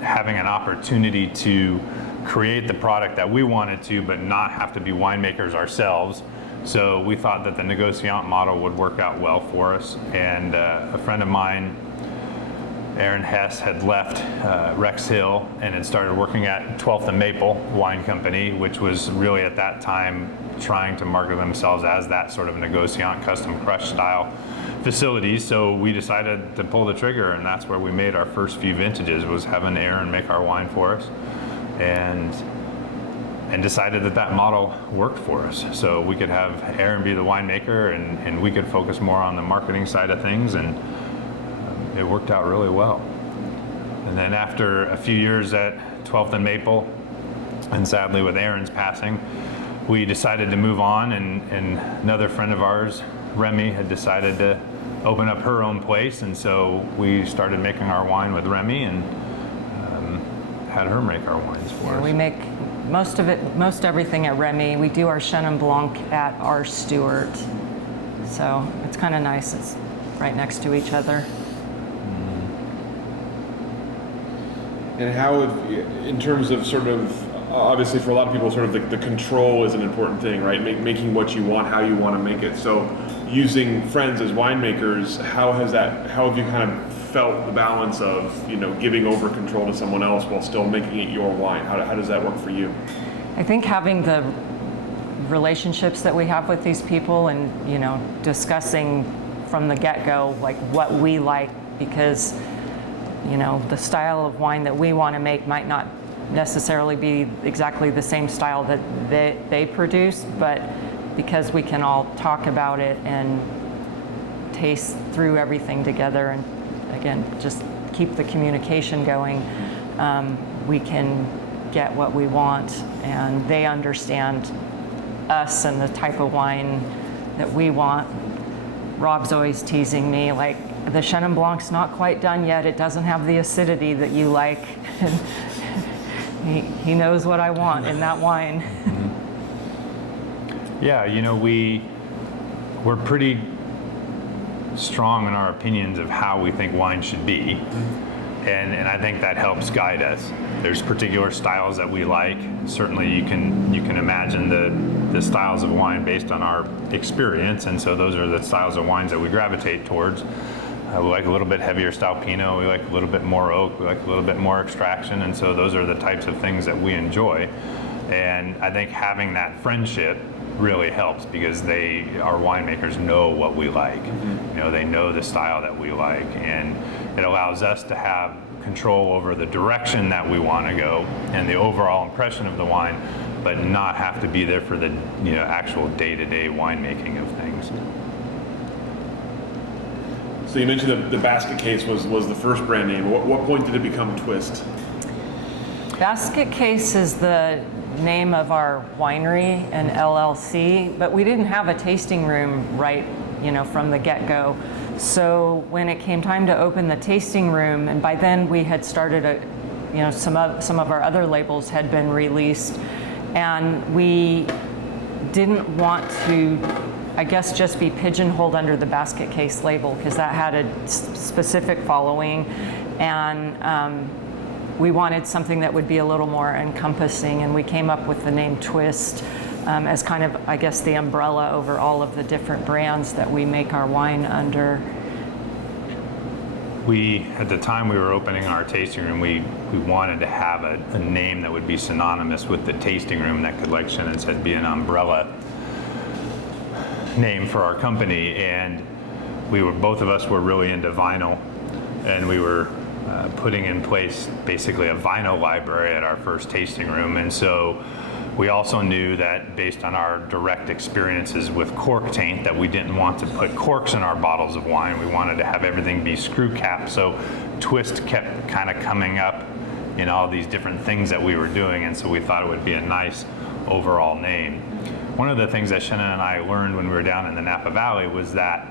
having an opportunity to create the product that we wanted to, but not have to be winemakers ourselves. So we thought that the negociant model would work out well for us. And a friend of mine, Aaron Hess, had left Rex Hill and had started working at 12th and Maple Wine Company, which was really at that time trying to market themselves as that sort of negociant custom crush style facility. So we decided to pull the trigger, and that's where we made our first few vintages, was having Aaron make our wine for us, and decided that model worked for us. So we could have Aaron be the winemaker, and we could focus more on the marketing side of things, and it worked out really well. And then after a few years at 12th and Maple, and sadly with Aaron's passing, we decided to move on, and another friend of ours, Remy, had decided to open up her own place, and so we started making our wine with Remy, and had her make our wines for us. We make most everything at Remy. We do our Chenin Blanc at our Stewart, so it's kind of nice. It's right next to each other. And how, in terms of sort of, obviously for a lot of people, sort of the control is an important thing, right? Making what you want, how you want to make it. So using friends as winemakers, how have you kind of felt the balance of, giving over control to someone else while still making it your wine? How does that work for you? I think having the relationships that we have with these people, and, discussing from the get-go, like what we like, because the style of wine that we want to make might not necessarily be exactly the same style that they produce, but because we can all talk about it and taste through everything together, and again, just keep the communication going, we can get what we want, and they understand us and the type of wine that we want. Rob's always teasing me, like, the Chenin Blanc's not quite done yet. It doesn't have the acidity that you like. He knows what I want in that wine. Yeah, you know, we're pretty strong in our opinions of how we think wine should be. And I think that helps guide us. There's particular styles that we like. Certainly you can imagine the styles of wine based on our experience, and so those are the styles of wines that we gravitate towards. We like a little bit heavier style Pinot, we like a little bit more oak, we like a little bit more extraction, and so those are the types of things that we enjoy. And I think having that friendship really helps, because our winemakers know what we like. You know, they know the style that we like, and it allows us to have control over the direction that we want to go and the overall impression of the wine, but not have to be there for the actual day-to-day winemaking of things. So you mentioned the basket case was the first brand name. What point did it become Twist? Basket Case is the name of our winery and LLC, but we didn't have a tasting room right, from the get-go. So when it came time to open the tasting room, and by then we had started some of our other labels had been released, and we didn't want to, I guess, just be pigeonholed under the Basket Case label, because that had a specific following, and we wanted something that would be a little more encompassing, and we came up with the name Twist as kind of, I guess, the umbrella over all of the different brands that we make our wine under. At the time we were opening our tasting room, we wanted to have a name that would be synonymous with the tasting room, that could, like Shannon said, be an umbrella name for our company. And both of us were really into vinyl, and we were putting in place basically a vinyl library at our first tasting room. And so we also knew that, based on our direct experiences with cork taint, that we didn't want to put corks in our bottles of wine. We wanted to have everything be screw capped. So Twist kept kind of coming up in all these different things that we were doing, and so we thought it would be a nice overall name. One of the things that Shannon and I learned when we were down in the Napa Valley was that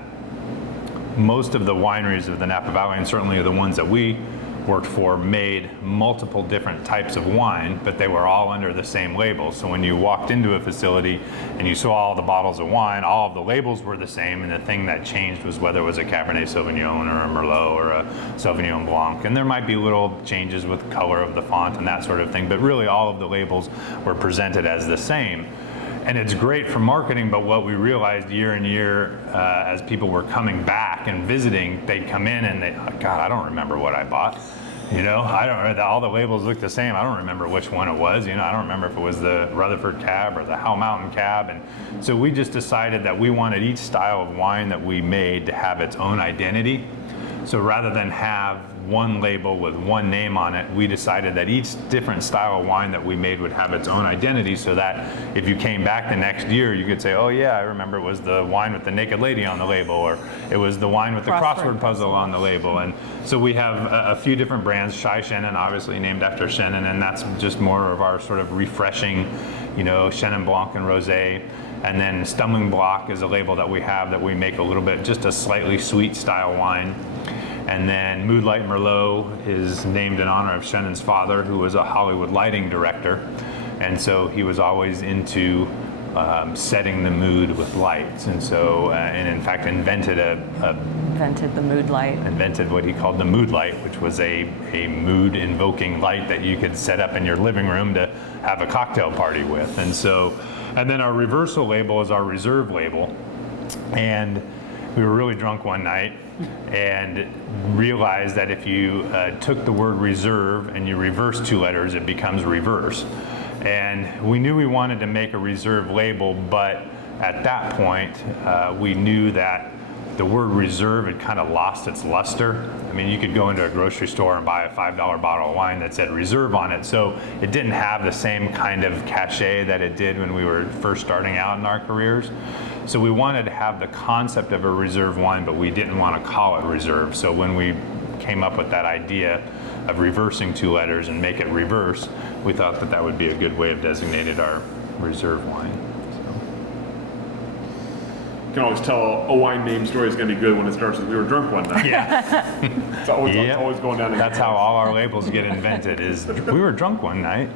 most of the wineries of the Napa Valley, and certainly the ones that we worked for, made multiple different types of wine, but they were all under the same label. So when you walked into a facility and you saw all the bottles of wine, all of the labels were the same, and the thing that changed was whether it was a Cabernet Sauvignon or a Merlot or a Sauvignon Blanc. And there might be little changes with color of the font and that sort of thing, but really all of the labels were presented as the same. And it's great for marketing, but what we realized year and year, as people were coming back and visiting, they'd come in and God, I don't remember what I bought. All the labels look the same. I don't remember which one it was. I don't remember if it was the Rutherford Cab or the Howell Mountain Cab. And so we just decided that we wanted each style of wine that we made to have its own identity. So rather than have one label with one name on it, we decided that each different style of wine that we made would have its own identity, so that if you came back the next year, you could say, oh yeah, I remember it was the wine with the naked lady on the label, or it was the wine with the crossword puzzle on the label. And so we have a few different brands. Shy Chenin, obviously named after Chenin, and that's just more of our sort of refreshing, Chenin Blanc and Rosé. And then Stumbling Block is a label that we have that we make a little bit, just a slightly sweet style wine. And then Moodlight Merlot is named in honor of Chenin's father, who was a Hollywood lighting director. And so he was always into setting the mood with lights. And so, and in fact, invented the mood light. Invented what he called the mood light, which was a mood-invoking light that you could set up in your living room to have a cocktail party with. And then our reversal label is our reserve label. And we were really drunk one night and realized that if you took the word reserve and you reverse two letters, it becomes reverse. And we knew we wanted to make a reserve label, but at that point, we knew that the word reserve had kind of lost its luster. I mean, you could go into a grocery store and buy a $5 bottle of wine that said reserve on it. So it didn't have the same kind of cachet that it did when we were first starting out in our careers. So we wanted to have the concept of a reserve wine, but we didn't want to call it reserve. So when we came up with that idea of reversing 2 letters and make it reverse, we thought that that would be a good way of designating our reserve wine. You can always tell a wine name story is going to be good when it starts with "we were drunk one night." Yeah. It's always going down. That's how all our labels get invented, is we were drunk one night.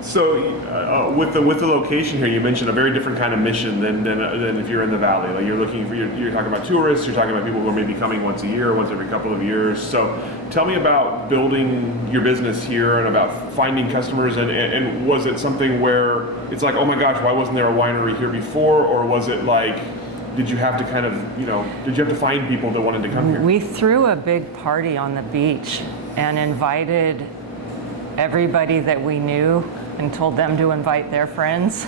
So with the location here, you mentioned a very different kind of mission than if you're in the valley. Like you're talking about tourists, you're talking about people who are maybe coming once a year, once every couple of years. So tell me about building your business here and about finding customers, and was it something where it's like, oh my gosh, why wasn't there a winery here before? Or was it like, did you have to kind of, did you have to find people that wanted to come here? We threw a big party on the beach and invited everybody that we knew and told them to invite their friends.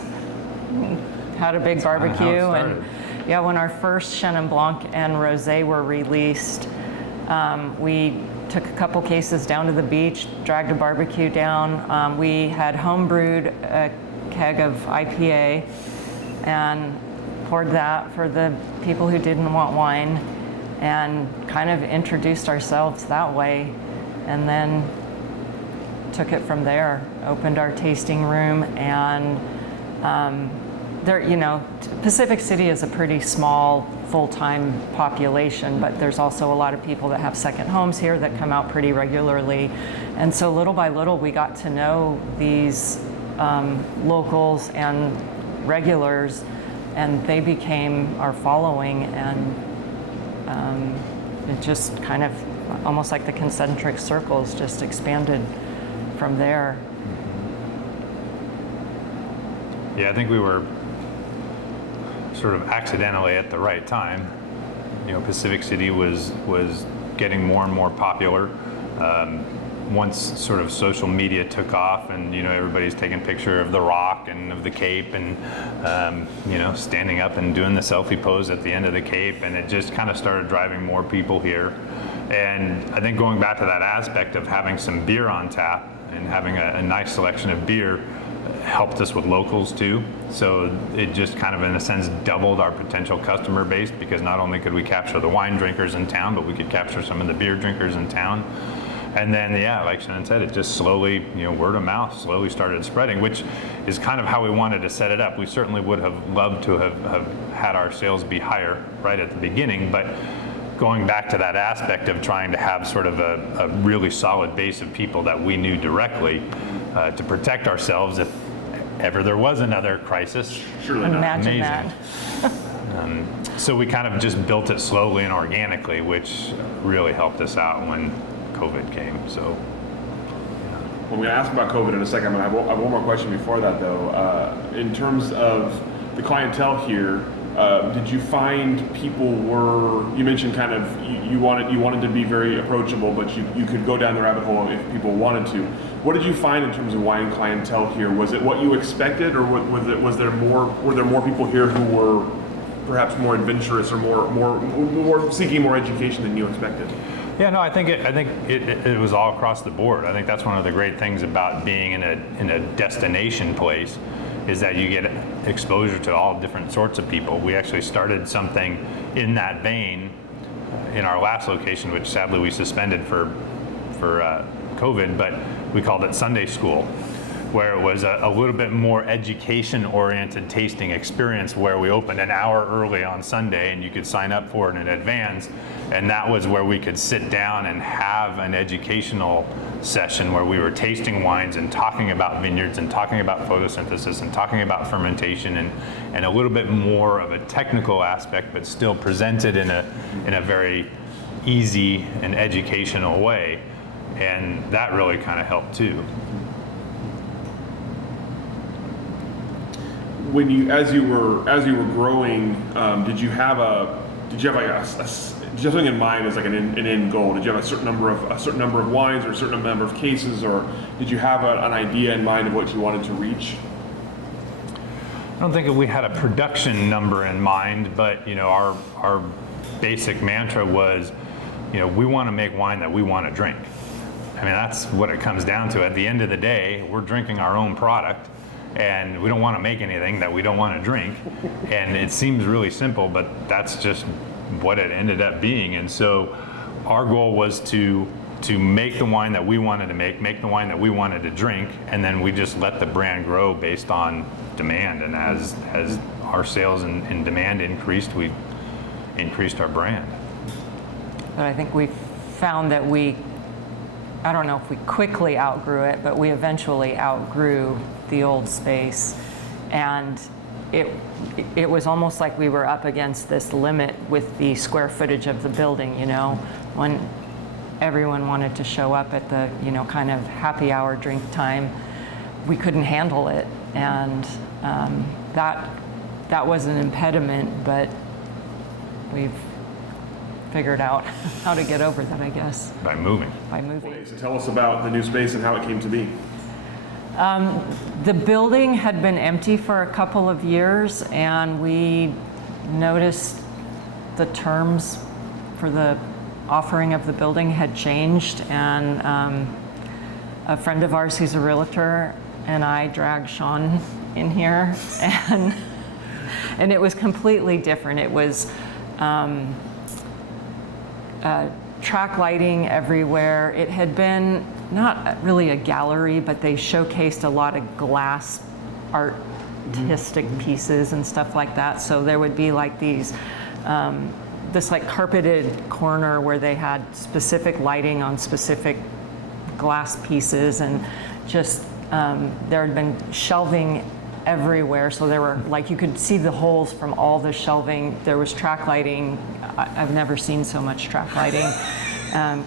Had a big barbecue, and yeah, when our first Chenin Blanc and Rosé were released, we took a couple cases down to the beach, dragged a barbecue down. We had homebrewed a keg of IPA and poured that for the people who didn't want wine, and kind of introduced ourselves that way, and then took it from there. Opened our tasting room, and Pacific City is a pretty small full-time population, but there's also a lot of people that have second homes here that come out pretty regularly, and so little by little we got to know these locals and regulars, and they became our following, and it just kind of almost like the concentric circles just expanded from there. Yeah, I think we were sort of accidentally at the right time. Pacific City was getting more and more popular. Once sort of social media took off, and everybody's taking a picture of the Rock and of the Cape, and standing up and doing the selfie pose at the end of the Cape, and it just kind of started driving more people here. And I think going back to that aspect of having some beer on tap and having a nice selection of beer helped us with locals too. So it just kind of, in a sense, doubled our potential customer base, because not only could we capture the wine drinkers in town, but we could capture some of the beer drinkers in town. And then, yeah, like Shannon said, it just slowly, word of mouth slowly started spreading, which is kind of how we wanted to set it up. We certainly would have loved to have had our sales be higher right at the beginning, but going back to that aspect of trying to have sort of a really solid base of people that we knew directly to protect ourselves if ever there was another crisis. Surely not. Imagine Amazing. that. So we kind of just built it slowly and organically, which really helped us out when COVID came. So Well, I'm going to ask about COVID in a second. I have one more question before that, though. In terms of the clientele here, did you find people were? You mentioned kind of you wanted to be very approachable, but you could go down the rabbit hole if people wanted to. What did you find in terms of wine clientele here? Was it what you expected, or was there more? Were there more people here who were perhaps more adventurous or more seeking more education than you expected? yeah, no, I think it was all across the board. I think that's one of the great things about being in a destination place, is that you get exposure to all different sorts of people. We actually started something in that vein in our last location, which sadly we suspended for COVID, but we called it Sunday School, where it was a little bit more education-oriented tasting experience, where we opened an hour early on Sunday and you could sign up for it in advance, and that was where we could sit down and have an educational session where we were tasting wines and talking about vineyards and talking about photosynthesis and talking about fermentation and a little bit more of a technical aspect, but still presented in a very easy and educational way, and that really kind of helped too. When as you were growing, did you have something in mind as like an end goal? Did you have a certain number of wines or a certain number of cases, or did you have an idea in mind of what you wanted to reach? don't think we had a production number in mind, but our basic mantra was, we want to make wine that we want to drink. I mean, that's what it comes down to. At the end of the day, we're drinking our own product, and we don't want to make anything that we don't want to drink. And it seems really simple, but that's just what it ended up being. And so our goal was to make the wine that we wanted to make the wine that we wanted to drink, and then we just let the brand grow based on demand. And as our sales and demand increased, we increased our brand. But I think we found that I don't know if we quickly outgrew it, but we eventually outgrew the old space. And it was almost like we were up against this limit with the square footage of the building, when everyone wanted to show up at the, kind of happy hour drink time. We couldn't handle it. And that was an impediment, but we've figured out how to get over that, I guess. By moving. So tell us about the new space and how it came to be. The building had been empty for a couple of years, and we noticed the terms for the offering of the building had changed, and a friend of ours who's a realtor and I dragged Sean in here, and it was completely different. It was track lighting everywhere. It had been not really a gallery, but they showcased a lot of glass artistic pieces and stuff like that. So there would be like these, this like carpeted corner where they had specific lighting on specific glass pieces, and just there had been shelving everywhere. So there were, like, you could see the holes from all the shelving. There was track lighting. I've never seen so much track lighting.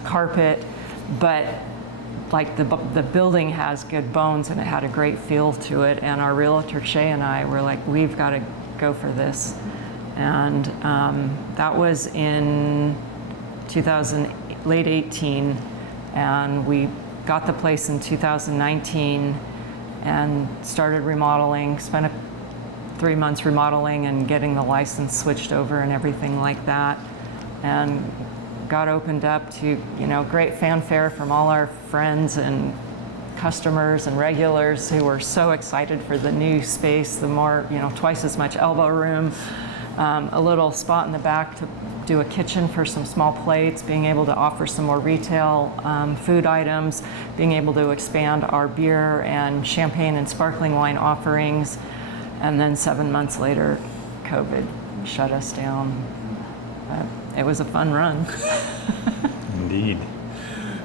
Carpet, but like the building has good bones, and it had a great feel to it. And our realtor Shay and I were like, we've got to go for this. And that was in late 18, and we got the place in 2019 and started remodeling. Spent 3 months remodeling and getting the license switched over and everything like that, and got opened up to great fanfare from all our friends and customers and regulars who were so excited for the new space. The more, twice as much elbow room, a little spot in the back to do a kitchen for some small plates, being able to offer some more retail food items, being able to expand our beer and champagne and sparkling wine offerings. And then 7 months later, COVID shut us down. It was a fun run. Indeed.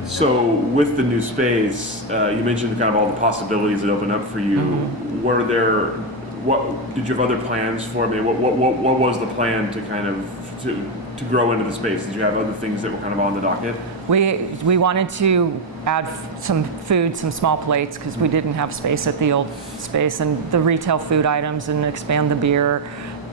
So with the new space, you mentioned kind of all the possibilities that opened up for you. Mm-hmm. What did you have other plans for? I mean, what was the plan to kind of to grow into the space? Did you have other things that were kind of on the docket? We wanted to add some food, some small plates, because we didn't have space at the old space, and the retail food items, and expand the beer.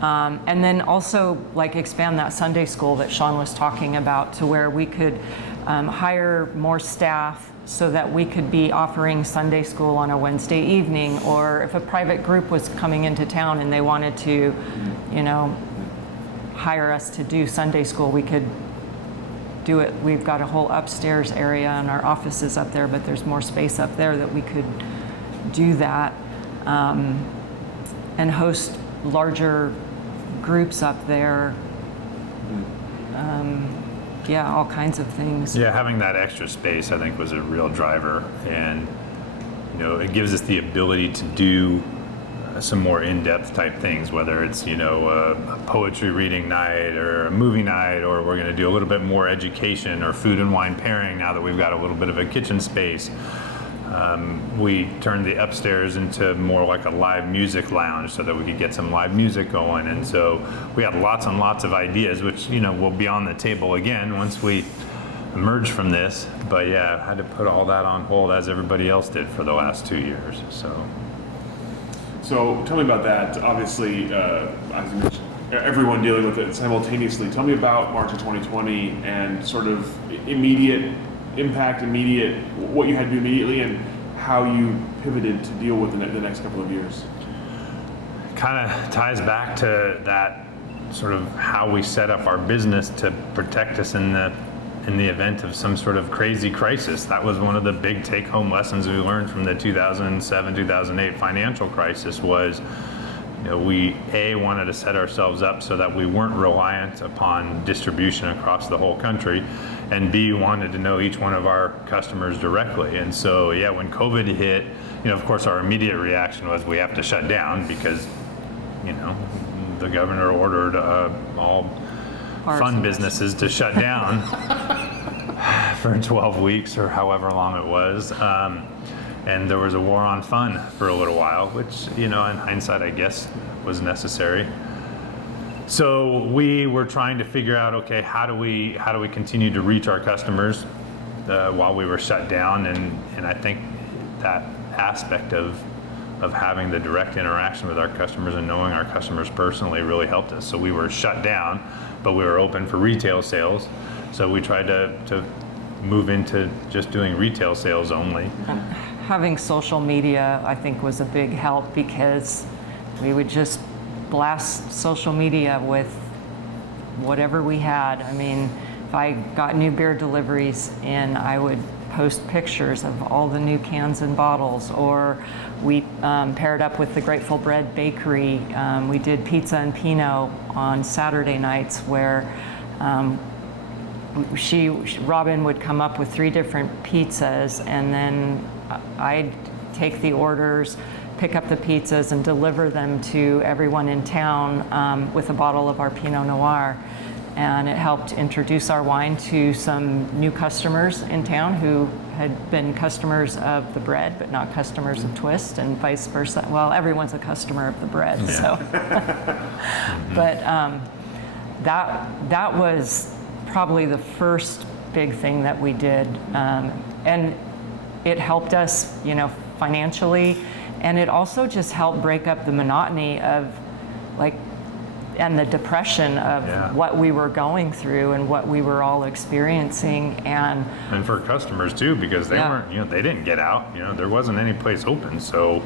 And then also expand that Sunday school that Sean was talking about, to where we could hire more staff so that we could be offering Sunday school on a Wednesday evening, or if a private group was coming into town and they wanted to, hire us to do Sunday school, we could do it. We've got a whole upstairs area and our office is up there, but there's more space up there that we could do that, and host larger groups up there. All kinds of things. Yeah, having that extra space, I think, was a real driver, and it gives us the ability to do some more in-depth type things, whether it's a poetry reading night or a movie night, or we're going to do a little bit more education or food and wine pairing now that we've got a little bit of a kitchen space. We turned the upstairs into more like a live music lounge so that we could get some live music going. And so we had lots and lots of ideas, which, will be on the table again once we emerge from this. But yeah, I had to put all that on hold, as everybody else did for the last 2 years. So tell me about that. Obviously, as you mentioned, everyone dealing with it simultaneously. Tell me about March of 2020 and sort of immediate impact, what you had to do immediately, and how you pivoted to deal with the next couple of years. kind of ties back to that sort of how we set up our business to protect us in the event of some sort of crazy crisis. That was one of the big take-home lessons we learned from the 2007-2008 financial crisis was, we wanted to set ourselves up so that we weren't reliant upon distribution across the whole country, and B, wanted to know each one of our customers directly. And so, when COVID hit, of course, our immediate reaction was we have to shut down because, the governor ordered all fun businesses to shut down for 12 weeks or however long it was. And there was a war on fun for a little while, which, in hindsight, I guess was necessary. So we were trying to figure out, okay, how do we continue to reach our customers while we were shut down? And I think that aspect of having the direct interaction with our customers and knowing our customers personally really helped us. So we were shut down, but we were open for retail sales. So we tried to move into just doing retail sales only. Having social media, I think, was a big help because we would just blast social media with whatever we had. I mean, if I got new beer deliveries in, I would post pictures of all the new cans and bottles, or we paired up with the Grateful Bread Bakery. We did pizza and Pinot on Saturday nights where Robin would come up with 3 different pizzas, and then I'd take the orders, pick up the pizzas, and deliver them to everyone in town with a bottle of our Pinot Noir. And it helped introduce our wine to some new customers in town who had been customers of the bread, but not customers of Twist, and vice versa. Well, everyone's a customer of the bread, so. But that was probably the first big thing that we did, and it helped us, financially, and it also just helped break up the monotony of, and the depression of what we were going through and what we were all experiencing, and for customers too, because they weren't, they didn't get out, there wasn't any place open, so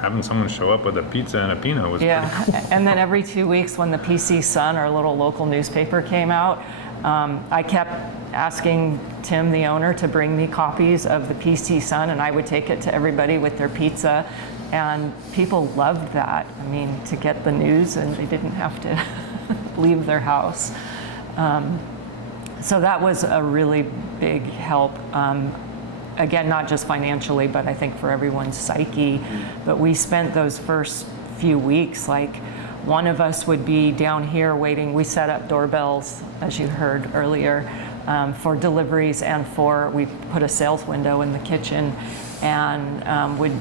having someone show up with a pizza and a Pinot was pretty cool. And then every 2 weeks when the PC Sun, our little local newspaper, came out, I kept asking Tim, the owner, to bring me copies of the PC Sun, and I would take it to everybody with their pizza. And people loved that. I mean, to get the news, and they didn't have to leave their house. So that was a really big help. Again, not just financially, but I think for everyone's psyche. But we spent those first few weeks, one of us would be down here waiting. We set up doorbells, as you heard earlier, for deliveries, and we put a sales window in the kitchen, and would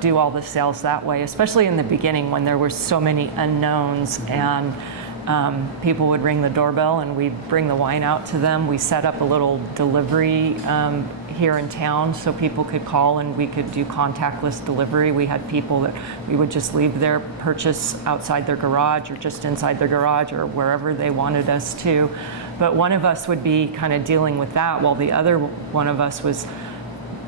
do all the sales that way, especially in the beginning when there were so many unknowns, and people would ring the doorbell and we'd bring the wine out to them. We set up a little delivery here in town so people could call and we could do contactless delivery. We had people that we would just leave their purchase outside their garage or just inside their garage or wherever they wanted us to. But one of us would be kind of dealing with that while the other one of us was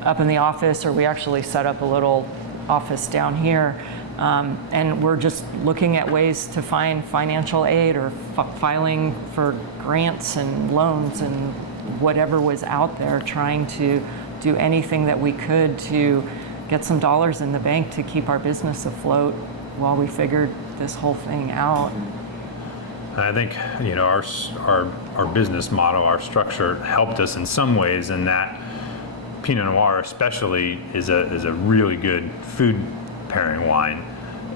up in the office, or we actually set up a little office down here. And we're just looking at ways to find financial aid or filing for grants and loans and whatever was out there, trying to do anything that we could to get some dollars in the bank to keep our business afloat while we figured this whole thing out. I think our business model, our structure helped us in some ways in that Pinot Noir especially is a really good food pairing wine.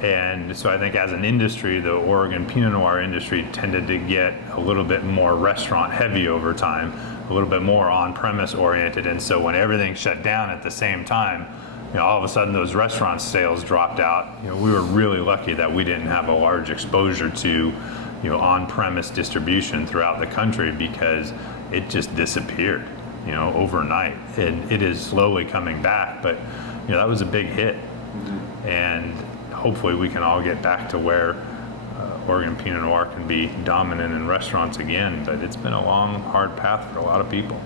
And so I think as an industry, the Oregon Pinot Noir industry tended to get a little bit more restaurant heavy over time, a little bit more on-premise oriented. And so when everything shut down at the same time, all of a sudden those restaurant sales dropped out. We were really lucky that we didn't have a large exposure to on-premise distribution throughout the country, because it just disappeared overnight. It is slowly coming back, but that was a big hit. And hopefully we can all get back to where Oregon Pinot Noir can be dominant in restaurants again, but it's been a long, hard path for a lot of people.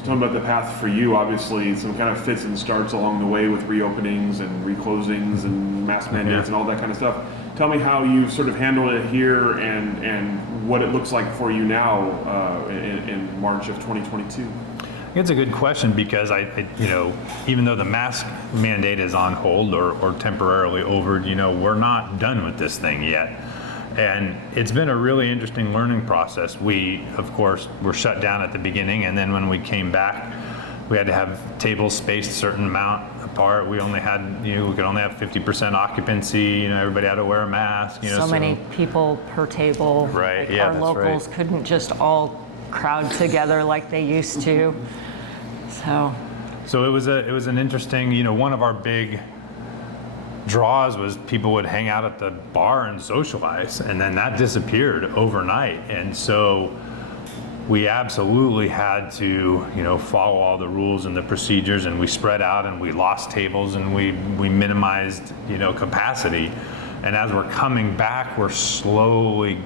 Talking about the path for you, obviously some kind of fits and starts along the way with reopenings and reclosings and mask mandates and all that kind of stuff. Tell me how you sort of handled it here and what it looks like for you now in March of 2022. It's a good question because even though the mask mandate is on hold or temporarily over, we're not done with this thing yet. And it's been a really interesting learning process. We, of course, were shut down at the beginning, and then when we came back, we had to have tables spaced a certain amount apart. We only had, we could only have 50% occupancy. Everybody had to wear a mask. So many people per table. Right. Like Yeah. our That's locals right. couldn't just all crowd together like they used to. So it was an interesting. One of our big draws was people would hang out at the bar and socialize, and then that disappeared overnight. And so we absolutely had to, follow all the rules and the procedures, and we spread out and we lost tables and we minimized, capacity. And as we're coming back, we're slowly,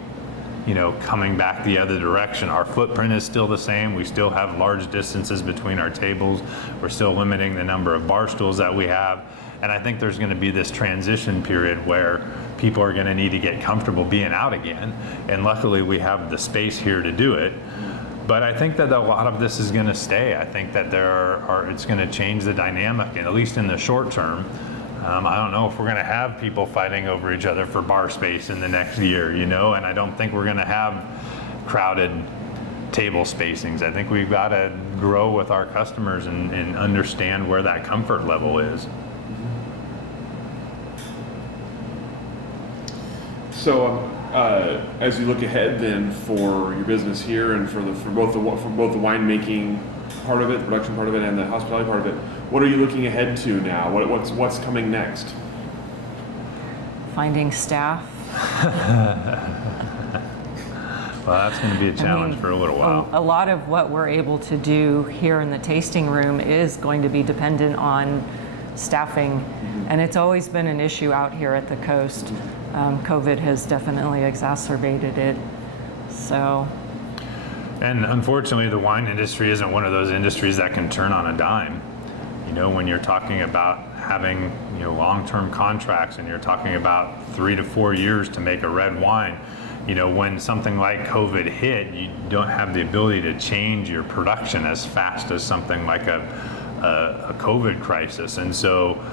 coming back the other direction. Our footprint is still the same. We still have large distances between our tables. We're still limiting the number of bar stools that we have. And I think there's going to be this transition period where people are going to need to get comfortable being out again. And luckily we have the space here to do it. But I think that a lot of this is going to stay. I think that it's going to change the dynamic, and at least in the short term. I don't know if we're going to have people fighting over each other for bar space in the next year, and I don't think we're going to have crowded table spacings. I think we've got to grow with our customers and understand where that comfort level is. So, as you look ahead then for your business here and for both the winemaking part of it, the production part of it, and the hospitality part of it, what are you looking ahead to now? What's coming next? Finding staff. Well, that's going to be a challenge for a little while. A lot of what we're able to do here in the tasting room is going to be dependent on staffing, and it's always been an issue out here at the coast. COVID has definitely exacerbated it. So. And unfortunately, the wine industry isn't one of those industries that can turn on a dime. When you're talking about having long-term contracts and you're talking about 3 to 4 years to make a red wine, when something like COVID hit, you don't have the ability to change your production as fast as something like a COVID crisis. And so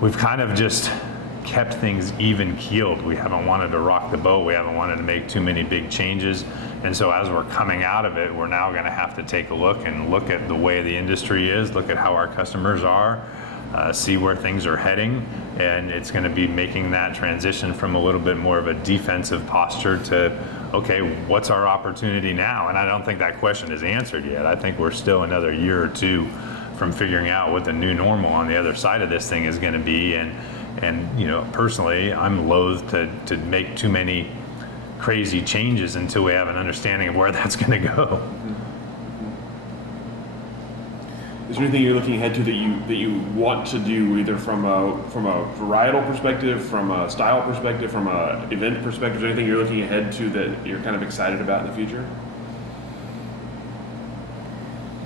we've kind of just kept things even keeled. We haven't wanted to rock the boat. We haven't wanted to make too many big changes. And so as we're coming out of it, we're now going to have to take a look at the way the industry is, look at how our customers are, see where things are heading. And it's going to be making that transition from a little bit more of a defensive posture to, okay, what's our opportunity now? And I don't think that question is answered yet. I think we're still another year or two from figuring out what the new normal on the other side of this thing is going to be. And personally, I'm loath to make too many crazy changes until we have an understanding of where that's going to go. Is there anything you're looking ahead to that you want to do, either from a varietal perspective, from a style perspective, from a event perspective? Is there anything you're looking ahead to that you're kind of excited about in the future?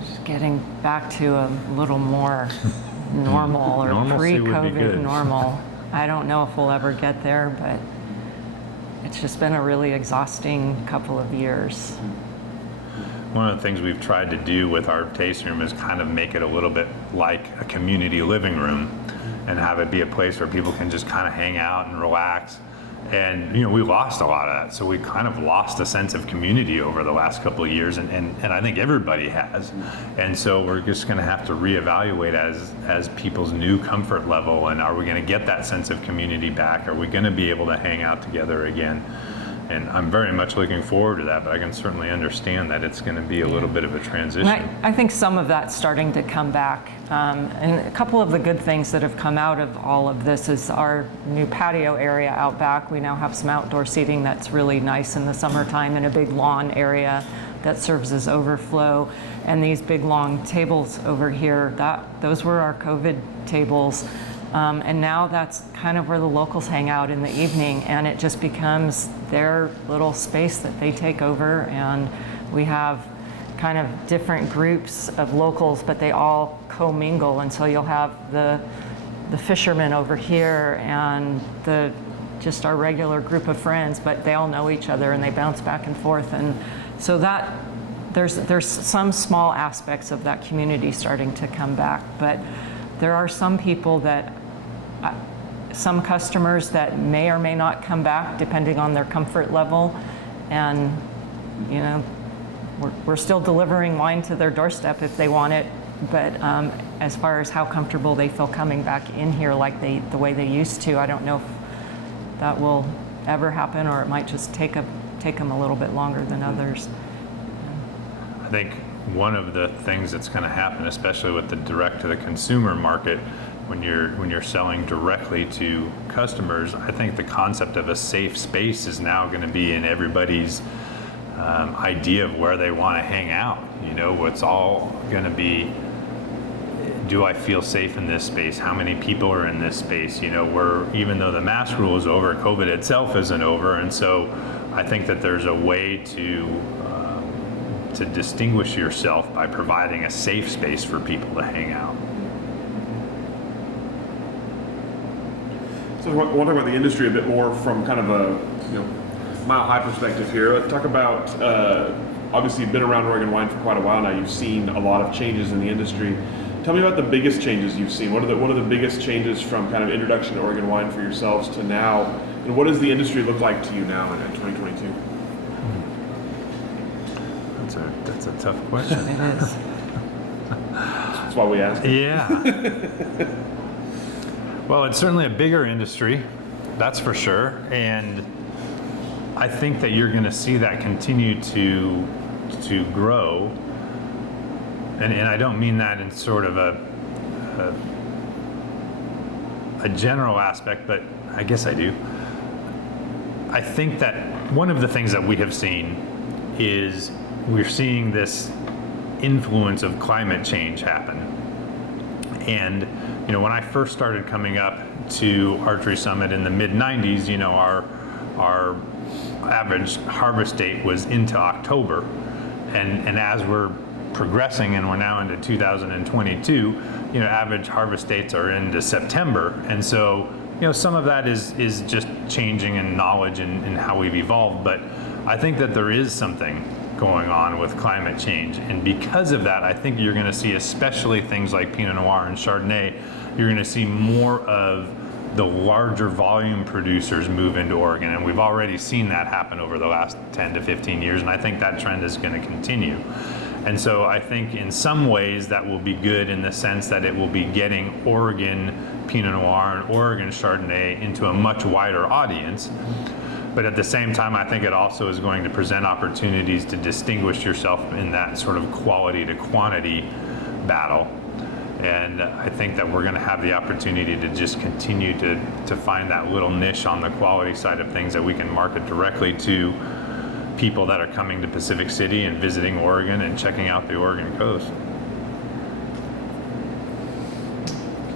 Just getting back to a little more normal or Normalcy would be good. pre-COVID normal. I don't know if we'll ever get there, but it's just been a really exhausting couple of years. One of the things we've tried to do with our tasting room is kind of make it a little bit like a community living room and have it be a place where people can just kind of hang out and relax. And we lost a lot of that, so we kind of lost a sense of community over the last couple of years, and I think everybody has. And so we're just going to have to reevaluate as people's new comfort level, and are we going to get that sense of community back? Are we going to be able to hang out together again? And I'm very much looking forward to that, but I can certainly understand that it's going to be a little bit of a transition. I think some of that's starting to come back. And a couple of the good things that have come out of all of this is our new patio area out back. We now have some outdoor seating that's really nice in the summertime, and a big lawn area that serves as overflow. And these big long tables over here, those were our COVID tables. And now that's kind of where the locals hang out in the evening, and it just becomes their little space that they take over. And we have kind of different groups of locals, but they all commingle. And so you'll have the fishermen over here and just our regular group of friends, but they all know each other and they bounce back and forth. And so that there's some small aspects of that community starting to come back, but there are some people that some customers that may or may not come back depending on their comfort level. And you know, we're still delivering wine to their doorstep if they want it, but as far as how comfortable they feel coming back in here like the way they used to, I don't know if that will ever happen, or it might just take them a little bit longer than others. I think one of the things that's going to happen, especially with the direct to the consumer market, when you're selling directly to customers, I think the concept of a safe space is now going to be in everybody's idea of where they want to hang out. You know, it's all going to be, do I feel safe in this space? How many people are in this space? You know, even though the mask rule is over, COVID itself isn't over, and so I think that there's a way to distinguish yourself by providing a safe space for people to hang out. So I want to talk about the industry a bit more from kind of a mile high perspective here. Let's talk about obviously you've been around Oregon wine for quite a while now. You've seen a lot of changes in the industry. Tell me about the biggest changes you've seen. What are the biggest changes from kind of introduction to Oregon wine for yourselves to now, and what does the industry look like to you now in 2022? That's a tough question. It is. That's why we asked. Yeah. Well, it's certainly a bigger industry, that's for sure, and I think that you're going to see that continue to grow, and I don't mean that in sort of a general aspect, but I guess I do. I think that one of the things that we have seen is we're seeing this influence of climate change happen. And you know, when I first started coming up to Archery Summit in the mid-90s, you know, our average harvest date was into October. And as we're progressing and we're now into 2022, you know, average harvest dates are into September. And so, you know, some of that is just changing in knowledge and how we've evolved. But I think that there is something going on with climate change, and because of that, I think you're going to see, especially things like Pinot Noir and Chardonnay, you're going to see more of the larger volume producers move into Oregon, and we've already seen that happen over the last 10 to 15 years, and I think that trend is going to continue. And so I think in some ways that will be good in the sense that it will be getting Oregon Pinot Noir and Oregon Chardonnay into a much wider audience. But at the same time, I think it also is going to present opportunities to distinguish yourself in that sort of quality to quantity battle. And I think that we're going to have the opportunity to just continue to find that little niche on the quality side of things that we can market directly to people that are coming to Pacific City and visiting Oregon and checking out the Oregon coast.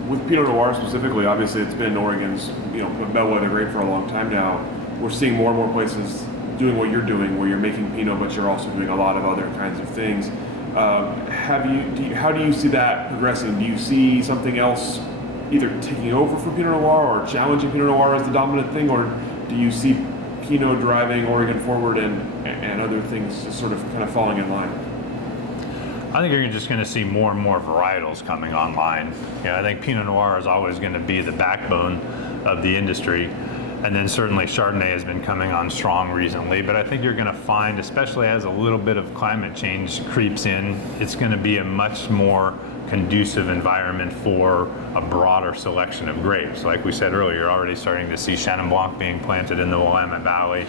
With Pinot Noir specifically, obviously it's been Oregon's bellwether grape for a long time now. We're seeing more and more places doing what you're doing, where you're making Pinot, but you're also doing a lot of other kinds of things. How do you see that progressing? Do you see something else either taking over for Pinot Noir or challenging Pinot Noir as the dominant thing, or do you see Pinot driving Oregon forward and other things just sort of kind of falling in line? I think you're just going to see more and more varietals coming online. I think Pinot Noir is always going to be the backbone of the industry. And then certainly Chardonnay has been coming on strong recently, but I think you're going to find, especially as a little bit of climate change creeps in, it's going to be a much more conducive environment for a broader selection of grapes. Like we said earlier, you're already starting to see Chenin Blanc being planted in the Willamette Valley.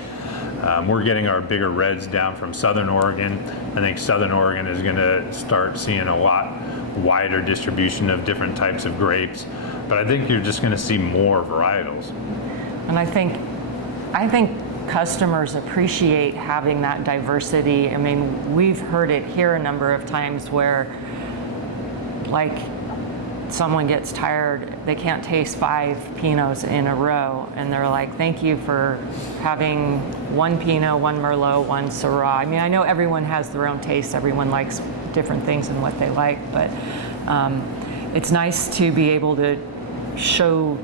We're getting our bigger reds down from Southern Oregon. I think Southern Oregon is going to start seeing a lot wider distribution of different types of grapes, but I think you're just going to see more varietals. And I think customers appreciate having that diversity. I mean, we've heard it here a number of times where, like, someone gets tired, they can't taste 5 Pinots in a row, and they're like, thank you for having 1 Pinot, 1 Merlot, 1 Syrah. I mean, I know everyone has their own taste, everyone likes different things and what they like, but it's nice to be able to show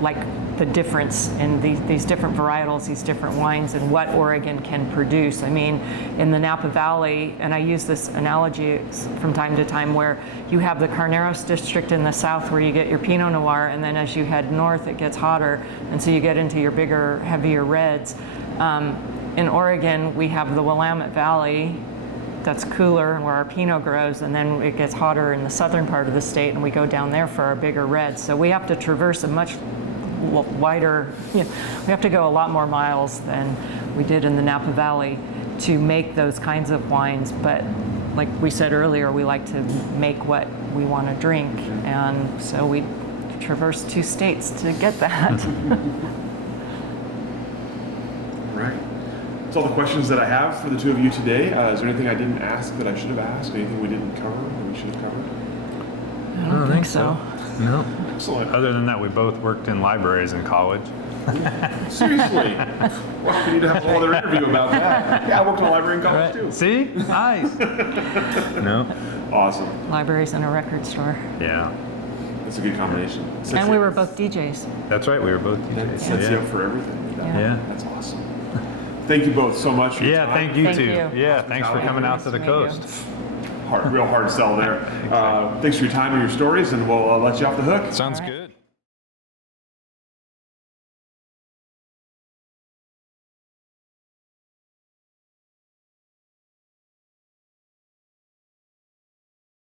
like the difference in these different varietals, these different wines, and what Oregon can produce. I mean, in the Napa Valley, and I use this analogy from time to time, where you have the Carneros district in the south where you get your Pinot Noir, and then as you head north, it gets hotter, and so you get into your bigger, heavier reds. In Oregon, we have the Willamette Valley, that's cooler and where our Pinot grows, and then it gets hotter in the southern part of the state, and we go down there for our bigger reds. So we have to traverse a much wider, we have to go a lot more miles than we did in the Napa Valley to make those kinds of wines. But like we said earlier, we like to make what we want to drink, and so we traverse 2 states to get that. Right. That's all the questions that I have for the 2 of you today. Is there anything I didn't ask that I should have asked? Anything we didn't cover that we should have covered? I don't think so. No. Excellent. Other than that, we both worked in libraries in college. Seriously. Well, we need to have a whole other interview about that. Yeah, I worked in a library in college too. See? Nice. No. Awesome. Libraries and a record store. Yeah. That's a good combination. And we were both DJs. That's right. We were both That DJs. sets you Yeah. up for everything. Yeah. That's awesome. Thank you both so much for your Yeah. time. Thank you Thank too. you. Yeah. Thanks for coming out to the Nice to meet you. coast. Real hard sell there. Thanks for your time and your stories, and we'll let you off the hook. Sounds All right. good.